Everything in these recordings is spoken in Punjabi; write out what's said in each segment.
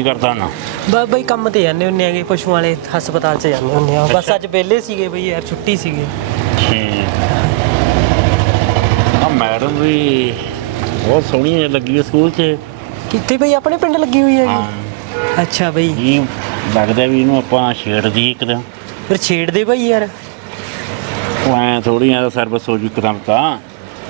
ਕੀ ਕਰਦਾ ਨਾ। ਬਸ ਬਈ ਕੰਮ ਤੇ ਜਾਂਦੇ ਹੁੰਨੇ ਆਗੇ ਪਸ਼ੂਆਂ ਵਾਲੇ ਹਸਪਤਾਲ 'ਚ ਜਾਂਦੇ ਹੁੰਨੇ ਆ। ਬਸ ਅੱਜ ਵਿਹਲੇ ਸੀਗੇ ਬਈ ਯਾਰ ਛੁੱਟੀ ਸੀਗੀ। ਆ ਮੈਡਮ ਵੀ ਬਹੁਤ ਸੋਹਣੀ ਲੱਗੀ ਹੈ ਸਕੂਲ 'ਚ। ਕਿੱਥੇ ਬਈ? ਆਪਣੇ ਪਿੰਡ ਲੱਗੀ ਹੋਈ ਹਾਂ। ਹੈਗੀ ਅੱਛਾ ਬਈ। ਇਹ ਲੱਗਦਾ ਵੀ ਇਹਨੂੰ ਆਪਾਂ ਛੇੜ ਦੀ ਇੱਕ ਦਿਨ। ਫਿਰ ਛੇੜਦੇ ਬਈ ਯਾਰ। ਉਹ ਐ ਥੋੜੀ ਐ ਸਰਵਿਸ ਹੋ ਜੂ ਇੱਕਦਮ ਤਾਂ।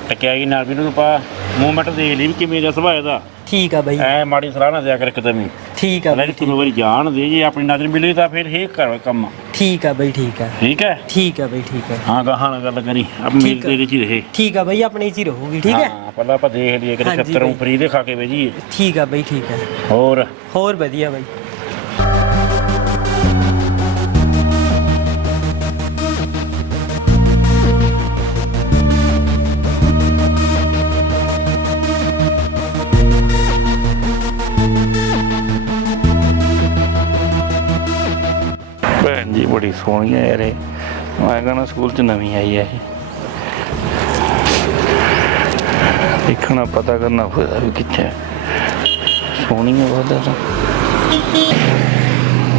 ਟਕਿਆਈ ਨਾਲ ਵੀ ਇਹਨੂੰ ਆਪਾਂ ਮੂਵਮੈਂਟ ਦੇਖ ਲਈ ਵੀ ਕਿਵੇਂ ਦਾ ਸੁਭਾਅ ਇਹਦਾ। ਠੀਕ ਆ ਬਈ। ਐ ਮਾੜੀ ਸਲਾਹ ਨਾ ਦਿਆ ਕਰ ਹੀ ਠੀਕ ਆ ਬਈ। ਕਿੰਨੀ ਵਾਰੀ ਜਾਣ ਦੇ ਜੇ ਆਪਣੀ ਨਜ਼ਰ ਮਿਲੇ ਤਾਂ ਫਿਰ ਇਹ ਕਰ ਕੰਮ। ਠੀਕ ਆ ਬਈ ਠੀਕ ਆ। ਠੀਕ ਹੈ ਠੀਕ ਆ ਬਈ ਠੀਕ ਆ। ਹਾਂ ਗਾਹਾਂ ਨਾਲ ਗੱਲ ਕਰੀ। ਅਬ ਮੇਲ ਠੀਕ ਆ। ਤੇਰੇ ਚ ਹੀ ਰਹੇ। ਠੀਕ ਆ ਬਈ ਆਪਣੇ 'ਚ ਹੀ ਰਹੂਗੀ ਠੀਕ ਹੈ ਹਾਂ ਪਹਿਲਾਂ ਆਪਾਂ ਦੇਖ ਲਈਏ ਕਿ ਹਾਂਜੀ 76 ਬਈ। ਫਰੀ ਦੇ ਖਾ ਕੇ ਵੇਜੀਏ ਠੀਕ ਆ ਬਈ ਠੀਕ ਆ। ਹੋਰ? ਹੋਰ ਵਧੀਆ ਬਈ। ਬੜੀ ਸੋਹਣੀ ਹੈ ਯਾਰ ਇਹ। ਮੈਂ ਕਹਿੰਦਾ ਸਕੂਲ ਚ ਨਵੀਂ ਆਈ ਹੈ ਇਹ। ਦੇਖਣਾ ਪਤਾ ਕਰਨਾ ਹੋਇਆ ਵੀ ਕਿੱਥੇ ਹੈ ਸੋਹਣੀ ਹੈ ਬਹੁਤ ਜ਼ਿਆਦਾ।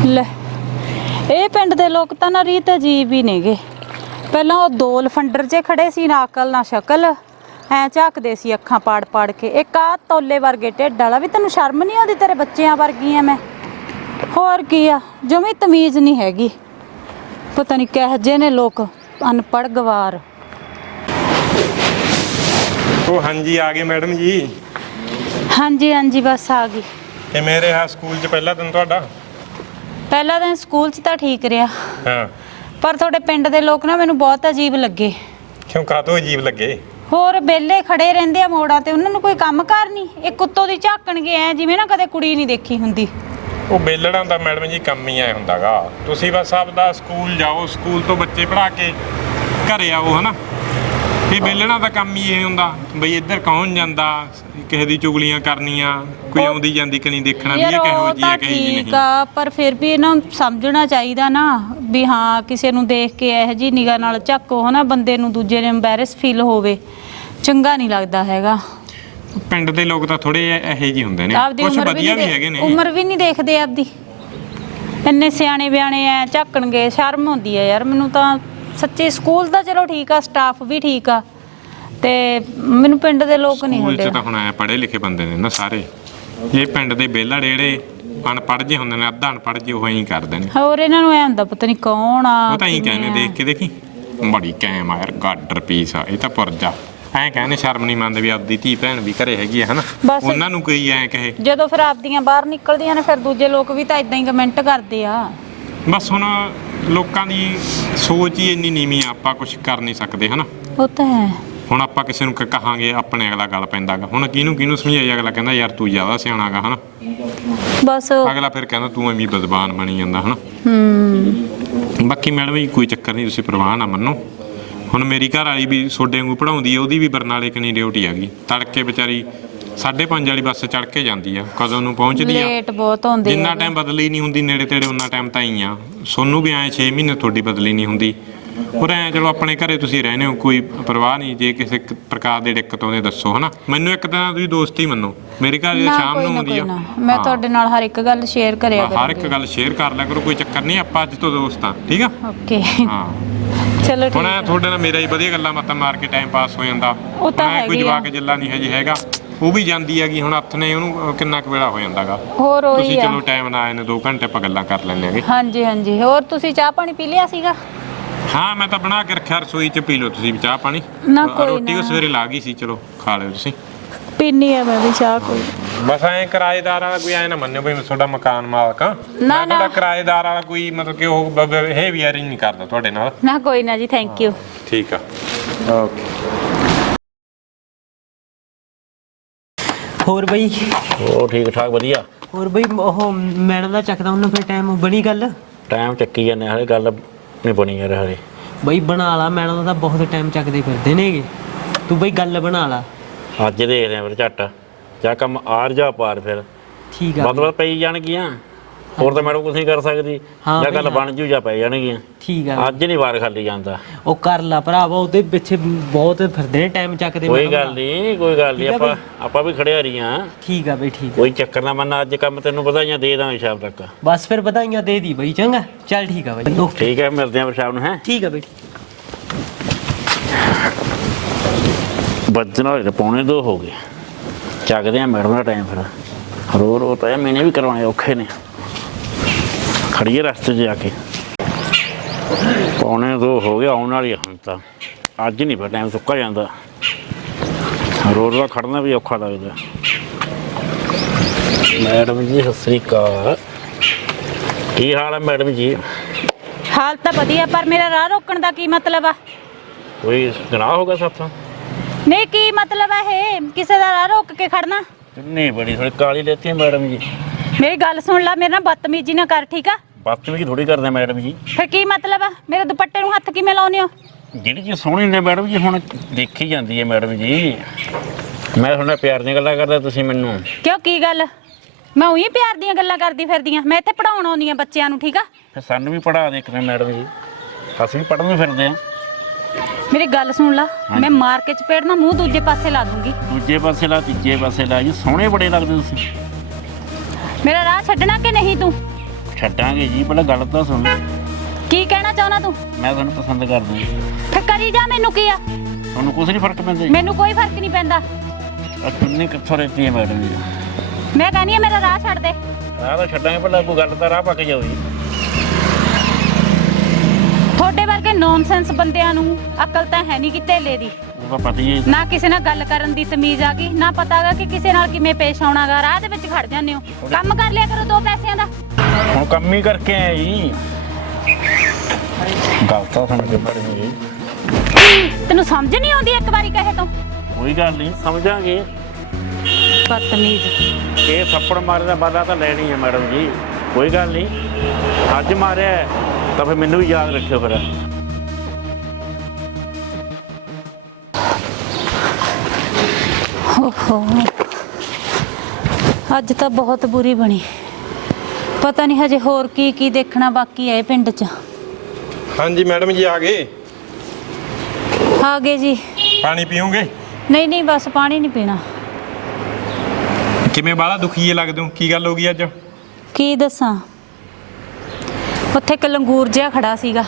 ਲੈ, ਇਹ ਪਿੰਡ ਦੇ ਲੋਕ ਤਾਂ ਨਾ ਰੀਤ ਅਜੀਬ ਹੀ ਨੇਗੇ। ਪਹਿਲਾਂ ਉਹ ਦੋ ਲਫੰਡਰ ਜੇ ਖੜੇ ਸੀ, ਨਾ ਅਕਲ, ਨਾ ਸ਼ਕਲ। ਐ ਝਾਕਦੇ ਸੀ ਅੱਖਾਂ ਪਾੜ ਪਾੜ ਕੇ। ਇੱਕ ਆ ਤੋਲੇ ਵਰਗੇ ਢਿੱਡ ਵਾਲਾ ਵੀ ਤੈਨੂੰ ਸ਼ਰਮ ਨਹੀਂ ਆਉਂਦੀ ਤੇਰੇ ਬੱਚਿਆਂ ਵਰਗੀ ਐ ਮੈਂ? ਹੋਰ ਕੀ ਆ, ਜਮੀ ਤਮੀਜ਼ ਨਹੀਂ ਹੈਗੀ। ਪਤਾ ਨਹੀਂ ਕਿਹੋ ਜਿਹੇ ਨੇ ਲੋਕ ਅਨਪੜ੍ਹ ਗਵਾਰ। ਉਹ ਹਾਂਜੀ ਆ ਗਏ ਮੈਡਮ ਜੀ। ਹਾਂਜੀ ਹਾਂਜੀ ਬਸ ਆ ਗਈ। ਤੇ ਮੇਰੇ ਹਾ ਸਕੂਲ 'ਚ ਪਹਿਲਾ ਦਿਨ ਤੁਹਾਡਾ? ਪਹਿਲਾ ਦਿਨ ਸਕੂਲ 'ਚ ਤਾਂ ਠੀਕ ਰਿਹਾ। ਹਾਂ। ਪਰ ਤੁਹਾਡੇ ਪਿੰਡ ਦੇ ਲੋਕ ਨਾ ਮੈਨੂੰ ਬਹੁਤ ਅਜੀਬ ਲੱਗੇ। ਕਿਉਂ ਕਾਤੋਂ ਅਜੀਬ ਲੱਗੇ? ਹੋਰ ਬੇਲੇ ਖੜੇ ਰਹਿੰਦੇ ਆ ਮੋੜਾਂ ਤੇ ਉਹਨਾਂ ਨੂੰ ਕੋਈ ਕੰਮ ਕਾਰ ਨਹੀਂ ਇੱਕ ਉੱਤੋਂ ਦੀ ਝਾਕਣਗੇ ਐ ਜਿਵੇਂ ਨਾ ਕਦੇ ਕੁੜੀ ਨਹੀਂ ਦੇਖੀ ਹੁੰਦੀ। ਉਹ ਬੇਲੜਾਂ ਦਾ ਮੈਡਮ ਜੀ ਕੰਮ ਹੀ ਆਇਆ ਹੁੰਦਾਗਾ। ਤੁਸੀਂ ਬਸ ਆਪਦਾ ਸਕੂਲ ਜਾਓ ਸਕੂਲ ਤੋਂ ਬੱਚੇ ਪੜ੍ਹਾ ਕੇ ਘਰੇ ਆਓ ਹਨਾ? ਇਹ ਬੇਲੜਾਂ ਦਾ ਕੰਮ ਹੀ ਇਹ ਹੁੰਦਾ ਬਈ ਇੱਧਰ ਕੌਣ ਜਾਂਦਾ ਕਿਸੇ ਦੀ ਚੁਗਲੀਆਂ ਕਰਨੀਆਂ ਕੋਈ ਆਉਂਦੀ ਜਾਂਦੀ ਕਿ ਨਹੀਂ ਦੇਖਣਾ ਵੀ ਇਹ ਕਿਹੋ ਜੀ ਹੈ ਕਹੀ ਜੀ ਠੀਕ ਨਹੀਂ। ਆ ਪਰ ਫਿਰ ਵੀ ਇਹਨਾਂ ਨੂੰ ਸਮਝਣਾ ਚਾਹੀਦਾ ਨਾ ਵੀ ਹਾਂ ਕਿਸੇ ਨੂੰ ਦੇਖ ਕੇ ਇਹੋ ਜੀ ਨਿਗਾਹ ਨਾਲ ਝਾਕੋ ਹਨਾ? ਬੰਦੇ ਨੂੰ ਦੂਜੇ ਨੂੰ ਐਮਬੈਰਸ ਫੀਲ ਹੋਵੇ ਚੰਗਾ ਨਹੀਂ ਲੱਗਦਾ ਹੈਗਾ। ਪਿੰਡ ਦੇ ਲੋਕ ਤਾਂ ਥੋੜੇ ਇਹੋ ਜਿਹੇ ਹੁੰਦੇ ਨੇ। ਆਪਦੀ ਕੁਝ ਉਮਰ ਵੀ ਵਧੀਆ ਨਹੀਂ ਵੀ ਹੈਗੇ ਦੇ- ਨੇ ਉਮਰ ਵੀ ਨਹੀਂ ਦੇਖਦੇ ਆਪਦੀ। ਇੰਨੇ ਸਿਆਣੇ ਬਿਆਣੇ ਐ ਝਾਕਣਗੇ ਸ਼ਰਮ ਹੁੰਦੀ ਐ ਯਾਰ। ਮੈਨੂੰ ਤਾਂ ਸੱਚੀ ਸਕੂਲ ਦਾ ਚਲੋ ਠੀਕ ਆ ਸਟਾਫ ਵੀ ਠੀਕ ਆ। ਤੇ ਮੈਨੂੰ ਪਿੰਡ ਦੇ ਲੋਕ ਨਹੀਂ ਸਕੂਲ ਹੁੰਦੇ। 'ਚ ਤਾਂ ਹੁਣ ਐ ਪੜ੍ਹੇ ਲਿਖੇ ਬੰਦੇ ਨੇ ਨਾ ਸਾਰੇ। ਇਹ ਪਿੰਡ ਦੇ ਬੇਲੜ ਜਿਹੜੇ ਅਨਪੜ੍ਹ ਜੇ ਹੁੰਦੇ ਨੇ ਅੱਧਾ ਅਨਪੜ੍ਹ ਜੇ ਉਹ ਐਂ ਕਰਦੇ ਨੇ। ਹੋਰ ਇਹਨਾਂ ਨੂੰ ਐ ਹੁੰਦਾ ਪਤਾ ਨਹੀਂ ਕੌਣ ਆ ਉਹ ਤਾਂ ਐਂ ਕਿਵੇਂ ਕਹਿੰਦੇ ਆ। ਦੇਖ ਕੇ ਦੇਖੀ। ਬੜੀ ਕੈਮ ਆ ਯਾਰ ਗਾਡਰ ਪੀਸ ਆ ਇਹ ਤਾਂ ਪੁਰਜਾ। ਐਂ ਕਹਿੰਦੇ ਸ਼ਰਮ ਨਹੀਂ ਮੰਨਦੇ ਵੀ ਆਪਦੀ ਧੀ ਭੈਣ ਵੀ ਘਰੇ ਹੈਗੀ ਆ ਹਨਾ? ਬਸ। ਉਹਨਾਂ ਨੂੰ ਕੋਈ ਐਂ ਕਹੇ। ਜਦੋਂ ਫਿਰ ਆਪਦੀਆਂ ਬਾਹਰ ਨਿਕਲਦੀਆਂ ਨੇ ਫਿਰ ਦੂਜੇ ਲੋਕ ਵੀ ਤਾਂ ਇਦਾਂ ਹੀ ਕਮੈਂਟ ਕਰਦੇ ਆ। ਬਸ ਹੁਣ ਲੋਕਾਂ ਦੀ ਸੋਚ ਹੀ ਇੰਨੀ ਨੀਵੀਂ ਆ ਆਪਾਂ ਕੁਝ ਕਰ ਨਹੀਂ ਸਕਦੇ ਹਨਾ? ਉਹ ਤਾਂ ਹੈ। ਹੁਣ ਆਪਾਂ ਕਿਸੇ ਨੂੰ ਕ- ਕਹਾਂਗੇ ਆਪਣੇ ਅਗਲਾ ਗੱਲ ਪੈਂਦਾਗਾ। ਹੁਣ ਕਿਹਨੂੰ ਕਿਹਨੂੰ ਸਮਝਾਈ ਅਗਲਾ ਕਹਿੰਦਾ ਯਾਰ ਤੂੰ ਜ਼ਿਆਦਾ ਸਿਆਣਾਗਾ ਹਨਾ? ਬਸ ਅਗਲਾ ਫਿਰ ਕਹਿੰਦਾ ਤੂੰ ਐਵੇਂ ਬਦਬਾਨ ਬਣੀ ਜਾਂਦਾ ਹਨਾ? ਹੂੰ। ਬਾਕੀ ਮੈਡਮ ਜੀ ਕੋਈ ਚੱਕਰ ਨਹੀਂ ਤੁਸੀਂ ਪ੍ਰਵਾਹ ਨਾ ਮੰਨੋ। ਹੁਣ ਮੇਰੀ ਘਰ ਵਾਲੀ ਵੀ ਛੋਡੇ ਵਾਂਗੂ ਪੜਾਉਂਦੀ ਹੈ ਉਹਦੀ ਵੀ ਬਰਨਾਲੇ ਕਨੀ ਡਿਊਟੀ ਆ ਗਈ। ਤੜਕੇ ਵਿਚਾਰੀ 5:30 ਵਾਲੀ ਬੱਸ ਚੜ ਕੇ ਜਾਂਦੀ ਆ ਕਦੋਂ ਨੂੰ ਪਹੁੰਚਦੀ ਆ। ਲੇਟ ਬਹੁਤ ਹੁੰਦੇ ਜਿੰਨਾ ਆ ਟਾਈਮ ਬਦਲੀ ਨਹੀਂ ਹੁੰਦੀ ਨੇੜੇ ਤੇੜੇ ਉਹਨਾਂ ਟਾਈਮ ਤਾਂ ਹੀ ਆ। ਸੋਨੂੰ ਵੀ ਐ 6 ਮਹੀਨੇ ਤੁਹਾਡੀ ਬਦਲੀ ਨਹੀਂ ਹੁੰਦੀ। ਪਰ ਐ ਚਲੋ ਆਪਣੇ ਘਰੇ ਤੁਸੀਂ ਰਹਿੰਦੇ ਹੋ ਕੋਈ ਪਰਵਾਹ ਨਹੀਂ ਜੇ ਕਿਸੇ ਕ- ਪ੍ਰਕਾਰ ਦੀ ਦਿੱਕਤ ਆਉਂਦੇ ਦੱਸੋ ਹਨਾ? ਮੈਨੂੰ ਇੱਕ ਤਾਂ ਤੁਸੀਂ ਦੋਸਤੀ ਮੰਨੋ। ਮੇਰੇ ਘਰ ਜੇ ਨਾ ਸ਼ਾਮ ਕੋਈ ਨੂੰ ਨਾ ਹੁੰਦੀ ਕੋਈ ਆ ਨਾ। ਮੈਂ। ਤੁਹਾਡੇ ਨਾਲ ਹਰ ਇੱਕ ਗੱਲ ਸ਼ੇਅਰ ਕਰਿਆ ਹਰ ਇੱਕ ਕਰਾਂਗੀ। ਗੱਲ ਸ਼ੇਅਰ ਕਰ ਲਿਆ ਕਰੋ ਕੋਈ ਚੱਕਰ ਨਹੀਂ ਆਪਾਂ ਅੱਜ ਤੋਂ ਦੋਸਤ ਆ ਠੀਕ ਆ? ਓਕੇ ਹਾਂ। ਚਲੋ ਠੀਕ ਹੁਣ ਐਂ ਆ। ਤੁਹਾਡੇ ਨਾਲ ਮੇਰਾ ਹੀ ਵਧੀਆ ਗੱਲਾਂ ਬਾਤਾਂ ਮਾਰ ਕੇ ਟਾਈਮ ਪਾਸ ਹੋ ਜਾਂਦਾ। ਉਹ ਤਾਂ ਹੁਣ ਐਂ ਕੋਈ ਹੈਗੀ ਆ। ਜਵਾਕ ਜਿੱਲਾ ਨਹੀਂ ਹਜੇ ਹੈਗਾ। ਉਹ ਵੀ ਜਾਂਦੀ ਹੈਗੀ ਹੁਣ ਹੱਥ ਨੇ ਉਹਨੂੰ ਅਹ, ਕਿੰਨਾ ਕੁ ਵੇਲਾ ਹੋ ਜਾਂਦਾਗਾ। ਹੋਰ ਉਹੀ ਤੁਸੀਂ ਆ। ਚਲੋ ਟਾਈਮ ਨਾਲ ਆਏ ਨੇ 2 ਘੰਟੇ ਆਪਾਂ ਗੱਲਾਂ ਕਰ ਲੈਂਦੇ ਆਂਗੇ ਹਾਂਜੀ ਹਾਂਜੀ। ਹੋਰ ਤੁਸੀਂ ਚਾਹ ਪਾਣੀ ਪੀ ਲਿਆ ਸੀਗਾ? ਹਾਂ ਮੈਂ ਤਾਂ ਬਣਾ ਕੇ ਰੱਖਿਆ ਰਸੋਈ 'ਚ ਪੀ ਲਓ ਤੁਸੀਂ ਵੀ ਚਾਹ ਪਾਣੀ। ਨਾ, ਅਹ, ਕੋਈ ਰੋਟੀ ਉਹ ਨਾ। ਸਵੇਰੇ ਲਾ ਗਈ ਸੀ ਚਲੋ ਖਾ ਲਿਓ ਤੁਸੀਂ। ਪੀਨੀ ਆ ਮੈਂ ਵੀ ਚਾਹ ਕੋਈ। ਬਸ ਐਂ ਕਿਰਾਏਦਾਰ ਵਾਲਾ ਕੋਈ ਐਂ ਨਾ ਮੰਨਿਓ ਵੀ ਮੈਂ ਤੁਹਾਡਾ ਮਕਾਨ ਮਾਲਕ ਆ ਨਾ, ਤੁਹਾਡਾ ਨਾ। ਕਿਰਾਏਦਾਰ ਵਾਲਾ ਕੋਈ ਮਤਲਬ ਕਿ ਉਹ ਬਿਹੇਵੀਅਰ ਨਹੀਂ ਕਰਦਾ ਤੁਹਾਡੇ ਨਾਲ। ਨਾ ਕੋਈ ਨਾ ਜੀ ਥੈਂਕ ਯੂ ਠੀਕ ਆ। ਓਕੇ ਹੋਰ ਬਈ? ਉਹ ਠੀਕ ਠਾਕ ਵਧੀਆ। ਹੋਰ ਬਈ ਉਹ ਮੈਡਮ ਦਾ ਚੱਕਦਾ ਉਹਨੂੰ ਫਿਰ ਟਾਈਮ ਬਣੀ ਗੱਲ? ਟਾਈਮ ਚੱਕੀ ਜਾਂਦੇ ਹਲੇ ਗੱਲ ਨਹੀਂ ਬਣੀ ਯਾਰ ਹਲੇ। ਬਈ ਬਣਾ ਲਾ ਮੈਡਮ ਦਾ ਤਾਂ ਬਹੁਤ ਟਾਈਮ ਚੱਕਦੇ ਫਿਰਦੇ ਨੇਗੇ। ਤੂੰ ਬਈ ਗੱਲ ਬਣਾ ਲਾ। ਅੱਜ ਦੇਖਦੇ ਆ ਫਿਰ ਝੱਟ। ਜਾਂ ਕੰਮ ਆਰ ਜਾ ਪਾਰ ਫਿਰ। ਠੀਕ ਆ। ਬਦਲ ਪਈ ਜਾਣਗੀਆਂ। ਹੋਰ ਤਾਂ ਮੈਡਮ ਕੁਝ ਨਹੀਂ ਕਰ ਸਕਦੀ। ਹਾਂ ਜਾਂ ਗੱਲ ਬਣ ਜੂ ਜਾਂ ਪੈ ਜਾਣਗੀਆਂ। ਠੀਕ ਆ ਅੱਜ ਨਹੀਂ ਵਾਰ ਖਾਲੀ ਜਾਂਦਾ। ਉਹ ਕਰ ਲਾ ਭਰਾਵਾ ਉਹਦੇ ਪਿੱਛੇ ਬਹੁਤ ਫਿਰਦੇ ਨੇ ਟਾਈਮ ਚੱਕਦੇ ਕੋਈ ਗੱਲ ਨਹੀਂ ਕੋਈ ਗੱਲ ਨਹੀਂ। ਆਪਾਂ ਆਪਾਂ ਵੀ ਖੜੇ ਆ ਰਹੀਆਂ। ਠੀਕ ਆ ਬਈ ਠੀਕ ਆ। ਕੋਈ ਚੱਕਰ ਨਾ ਮੰਨ ਅੱਜ ਕੰਮ ਤੈਨੂੰ ਵਧਾਈਆਂ ਦੇ ਦਾਂਗੇ ਸ਼ਾਮ ਤੱਕ। ਬਸ ਫਿਰ ਵਧਾਈਆਂ ਦੇ ਦੀ ਬਈ ਚੰਗਾ। ਚੱਲ ਠੀਕ ਆ ਬਈ। ਠੀਕ ਹੈ ਮਿਲਦੇ ਆਂ ਸ਼ਾਮ ਨੂੰ ਹੈ। ਠੀਕ ਆ ਬਈ। ਵੱਜਣਾ ਹੋਏ ਤਾਂ ਪੌਣੇ ਦੋ ਹੋ ਗਏ। ਚੱਕਦੇ ਆ ਮੈਡਮ ਦਾ ਟਾਈਮ ਫਿਰ। ਰੋ ਰੋ ਤਾਂ ਮੈਨੇ ਵੀ ਕਰਵਾਉਣੇ ਔਖੇ ਨੇ। ਖੜੀਏ ਰਸਤੇ 'ਚ ਜਾ ਕੇ। ਪੌਣੇ ਦੋ ਹੋ ਗਏ ਆਉਣ ਵਾਲੀ ਹੁਣ ਤਾਂ। ਅੱਜ ਨਹੀਂ ਫਿਰ ਟਾਈਮ ਸੁੱਕਾ ਜਾਂਦਾ। ਰੋਡ ਦਾ ਖੜਨਾ ਵੀ ਔਖਾ ਲੱਗਦਾ। ਮੈਡਮ ਜੀ ਸਤਿ ਸ੍ਰੀ ਅਕਾਲ। ਕੀ ਹਾਲ ਹੈ ਮੈਡਮ ਜੀ? ਹਾਲ ਤਾਂ ਵਧੀਆ ਪਰ ਮੇਰਾ ਰਾਹ ਰੋਕਣ ਦਾ ਕੀ ਮਤਲਬ ਆ? ਕੋਈ ਗੁਨਾਹ ਹੋਗਾ ਸਾਥੋਂ? ਨਹੀਂ ਕੀ ਮਤਲਬ ਆ ਇਹ? ਕਿਸੇ ਦਾ ਰਾਹ ਰੋਕ ਕੇ ਖੜਨਾ? ਨਹੀਂ ਬੜੀ ਥੋੜੀ ਕਾਲੀ ਲੈਤੀ ਹੈ ਮੈਡਮ ਜੀ। ਮੇਰੀ ਗੱਲ ਸੁਣ ਲੈ ਮੇਰੇ ਨਾਲ ਬਦਤਮੀਜ਼ੀ ਨਾ ਕਰ ਠੀਕ ਆ? ਬਦਤਮੀਜ਼ੀ ਥੋੜੀ ਕਰਦੇ ਮੈਡਮ ਜੀ। ਫਿਰ ਕੀ ਮਤਲਬ ਆ? ਮੇਰੇ ਦੁਪੱਟੇ ਨੂੰ ਹੱਥ ਕਿਵੇਂ ਲਾਉਨੇ ਹੋ? ਜਿਹੜੀ ਚੀਜ਼ ਸੋਹਣੀ ਨੇ ਮੈਡਮ ਜੀ ਹੁਣ ਦੇਖੀ ਜਾਂਦੀ ਹੈ ਮੈਡਮ ਜੀ। ਮੈਂ ਤੁਹਾਡੇ ਪਿਆਰ ਦੀਆਂ ਗੱਲਾਂ ਕਰਦਾ ਤੁਸੀਂ ਮੈਨੂੰ। ਕਿਉਂ ਕੀ ਗੱਲ? ਮੈਂ ਉਹੀ ਪਿਆਰ ਦੀਆਂ ਗੱਲਾਂ ਕਰਦੀ ਫਿਰਦੀਆਂ ਮੈਂ ਇੱਥੇ ਪੜਾਉਣ ਆਉਂਦੀ ਆ ਬੱਚਿਆਂ ਨੂੰ ਠੀਕ ਆ? ਫਿਰ ਸਾਨੂੰ ਵੀ ਪੜ੍ਹਾ ਦੇ ਇੱਕ ਦਿਨ ਮੈਡਮ ਜੀ। ਅਸੀਂ ਵੀ ਪੜ੍ਹਨ ਨੂੰ ਫਿਰਦੇ ਆ ਮੇਰੀ ਗੱਲ ਸੁਣ ਲਾ ਮੈਂ ਮਾਰ ਕੇ ਚਪੇੜ ਨਾ ਮੂੰਹ ਦੂਜੇ ਪਾਸੇ ਲਾ ਦੂੰਗੀ। ਦੂਜੇ ਪਾਸੇ ਲਾ ਤੀਜੇ ਪਾਸੇ ਲਾ ਜੀ ਸੋਹਣੇ ਬੜੇ ਲੱਗਦੇ ਤੁਸੀਂ। ਮੇਰਾ ਰਾਹ ਛੱਡਣਾ ਕਿ ਨਹੀਂ ਤੂੰ? ਛੱਡਾਂਗੇ ਜੀ ਪਹਿਲਾਂ ਗੱਲ ਤਾਂ ਸੁਣ ਕੀ ਕਹਿਣਾ ਚਾਹੁੰਦਾ ਤੂੰ? ਮੈਂ ਤੁਹਾਨੂੰ ਪਸੰਦ ਕਰਦਾ। ਜੀ। ਫਿਰ ਕਰੀ ਜਾ ਮੈਨੂੰ ਕੀ ਆ? ਤੁਹਾਨੂੰ ਕੁਝ ਨਹੀਂ ਫ਼ਰਕ ਪੈਂਦਾ ਜੀ। ਮੈਨੂੰ ਕੋਈ ਫ਼ਰਕ ਨਹੀਂ ਪੈਂਦਾ। ਆ ਚੁੰਨੀ ਕਿੱਥੋਂ ਰਹਿਤੀ ਹੈ ਮੈਡਮ ਜੀ ਮੈਂ ਕਹਿੰਦੀ ਆ ਮੇਰਾ ਰਾਹ ਛੱਡ ਦੇ। ਆਹ ਤਾਂ ਛੱਡਾਂਗੇ ਪਹਿਲਾਂ ਕੋਈ ਗੱਲ ਤਾਂ ਰਾਹ ਪੱਕ ਜਾਓ ਜੀ ਤੁਹਾਡੇ ਵਰਗੇ ਨੌਨਸੈਂਸ ਬੰਦਿਆਂ ਨੂੰ ਅਕਲ ਤਾਂ ਹੈ ਨਹੀਂ ਕਿਤੇ ਲੈ ਦੀ। ਉਹ ਤਾਂ ਪਤਾ ਹੀ ਹੈ ਨਾ ਕਿਸੇ ਨਾਲ ਗੱਲ ਕਰਨ ਦੀ ਤਮੀਜ਼ ਆ ਗਈ ਨਾ ਪਤਾਗਾ ਕਿ ਕਿਸੇ ਨਾਲ ਕਿਵੇਂ ਪੇਸ਼ ਆਉਣਾਗਾ ਰਾਹ ਦੇ ਵਿੱਚ ਖੜ ਜਾਂਦੇ ਹੋ। ਕੰਮ ਕਰ ਲਿਆ ਕਰੋ ਦੋ ਪੈਸਿਆਂ ਦਾ। ਹੁਣ ਕੰਮ ਹੀ ਕਰਕੇ ਆਏ ਜੀ। ਗੱਲ ਤਾਂ ਕੇ ਮੈਡਮ ਜੀ ਤੈਨੂੰ ਸਮਝ ਨਹੀਂ ਆਉਂਦੀ ਇੱਕ ਵਾਰੀ ਕਹੇ ਤੋਂ? ਕੋਈ ਗੱਲ ਨਹੀਂ ਸਮਝਾਂਗੇ। ਬਦਤਮੀਜ਼। ਇਹ ਥੱਪੜ ਮਾਰੇ ਦਾ ਬਦਲਾ ਤਾਂ ਲੈਣੀ ਹੈ ਮੈਡਮ ਜੀ। ਕੋਈ ਗੱਲ ਨਹੀਂ। ਅੱਜ ਮਾਰਿਆ ਹੈ, ਤਾਂ ਫਿਰ ਮੈਨੂੰ ਵੀ ਯਾਦ ਰੱਖਿਓ ਫਿਰ। ਅੱਜ ਤਾਂ ਬਹੁਤ ਬੁਰੀ ਬਣੀ। ਪਤਾ ਨਹੀਂ ਹਜੇ ਹੋਰ ਕੀ ਕੀ ਦੇਖਣਾ ਬਾਕੀ ਹੈ ਇਹ ਪਿੰਡ 'ਚ। ਹਾਂਜੀ ਮੈਡਮ ਜੀ ਆ ਗਏ? ਆ ਗਏ ਜੀ। ਪਾਣੀ ਪੀਓਗੇ? ਨਹੀਂ ਨਹੀਂ ਬਸ ਪਾਣੀ ਨਹੀਂ ਪੀਣਾ। ਕਿਵੇਂ ਬਾਹਲਾ ਦੁਖੀ ਜੇ ਲੱਗਦੇ ਹੋ? ਕੀ ਗੱਲ ਹੋ ਗਈ ਅੱਜ? ਕੀ ਦੱਸਾਂ? ਉੱਥੇ ਇੱਕ ਲੰਗੂਰ ਜਿਹਾ ਖੜਾ ਸੀਗਾ।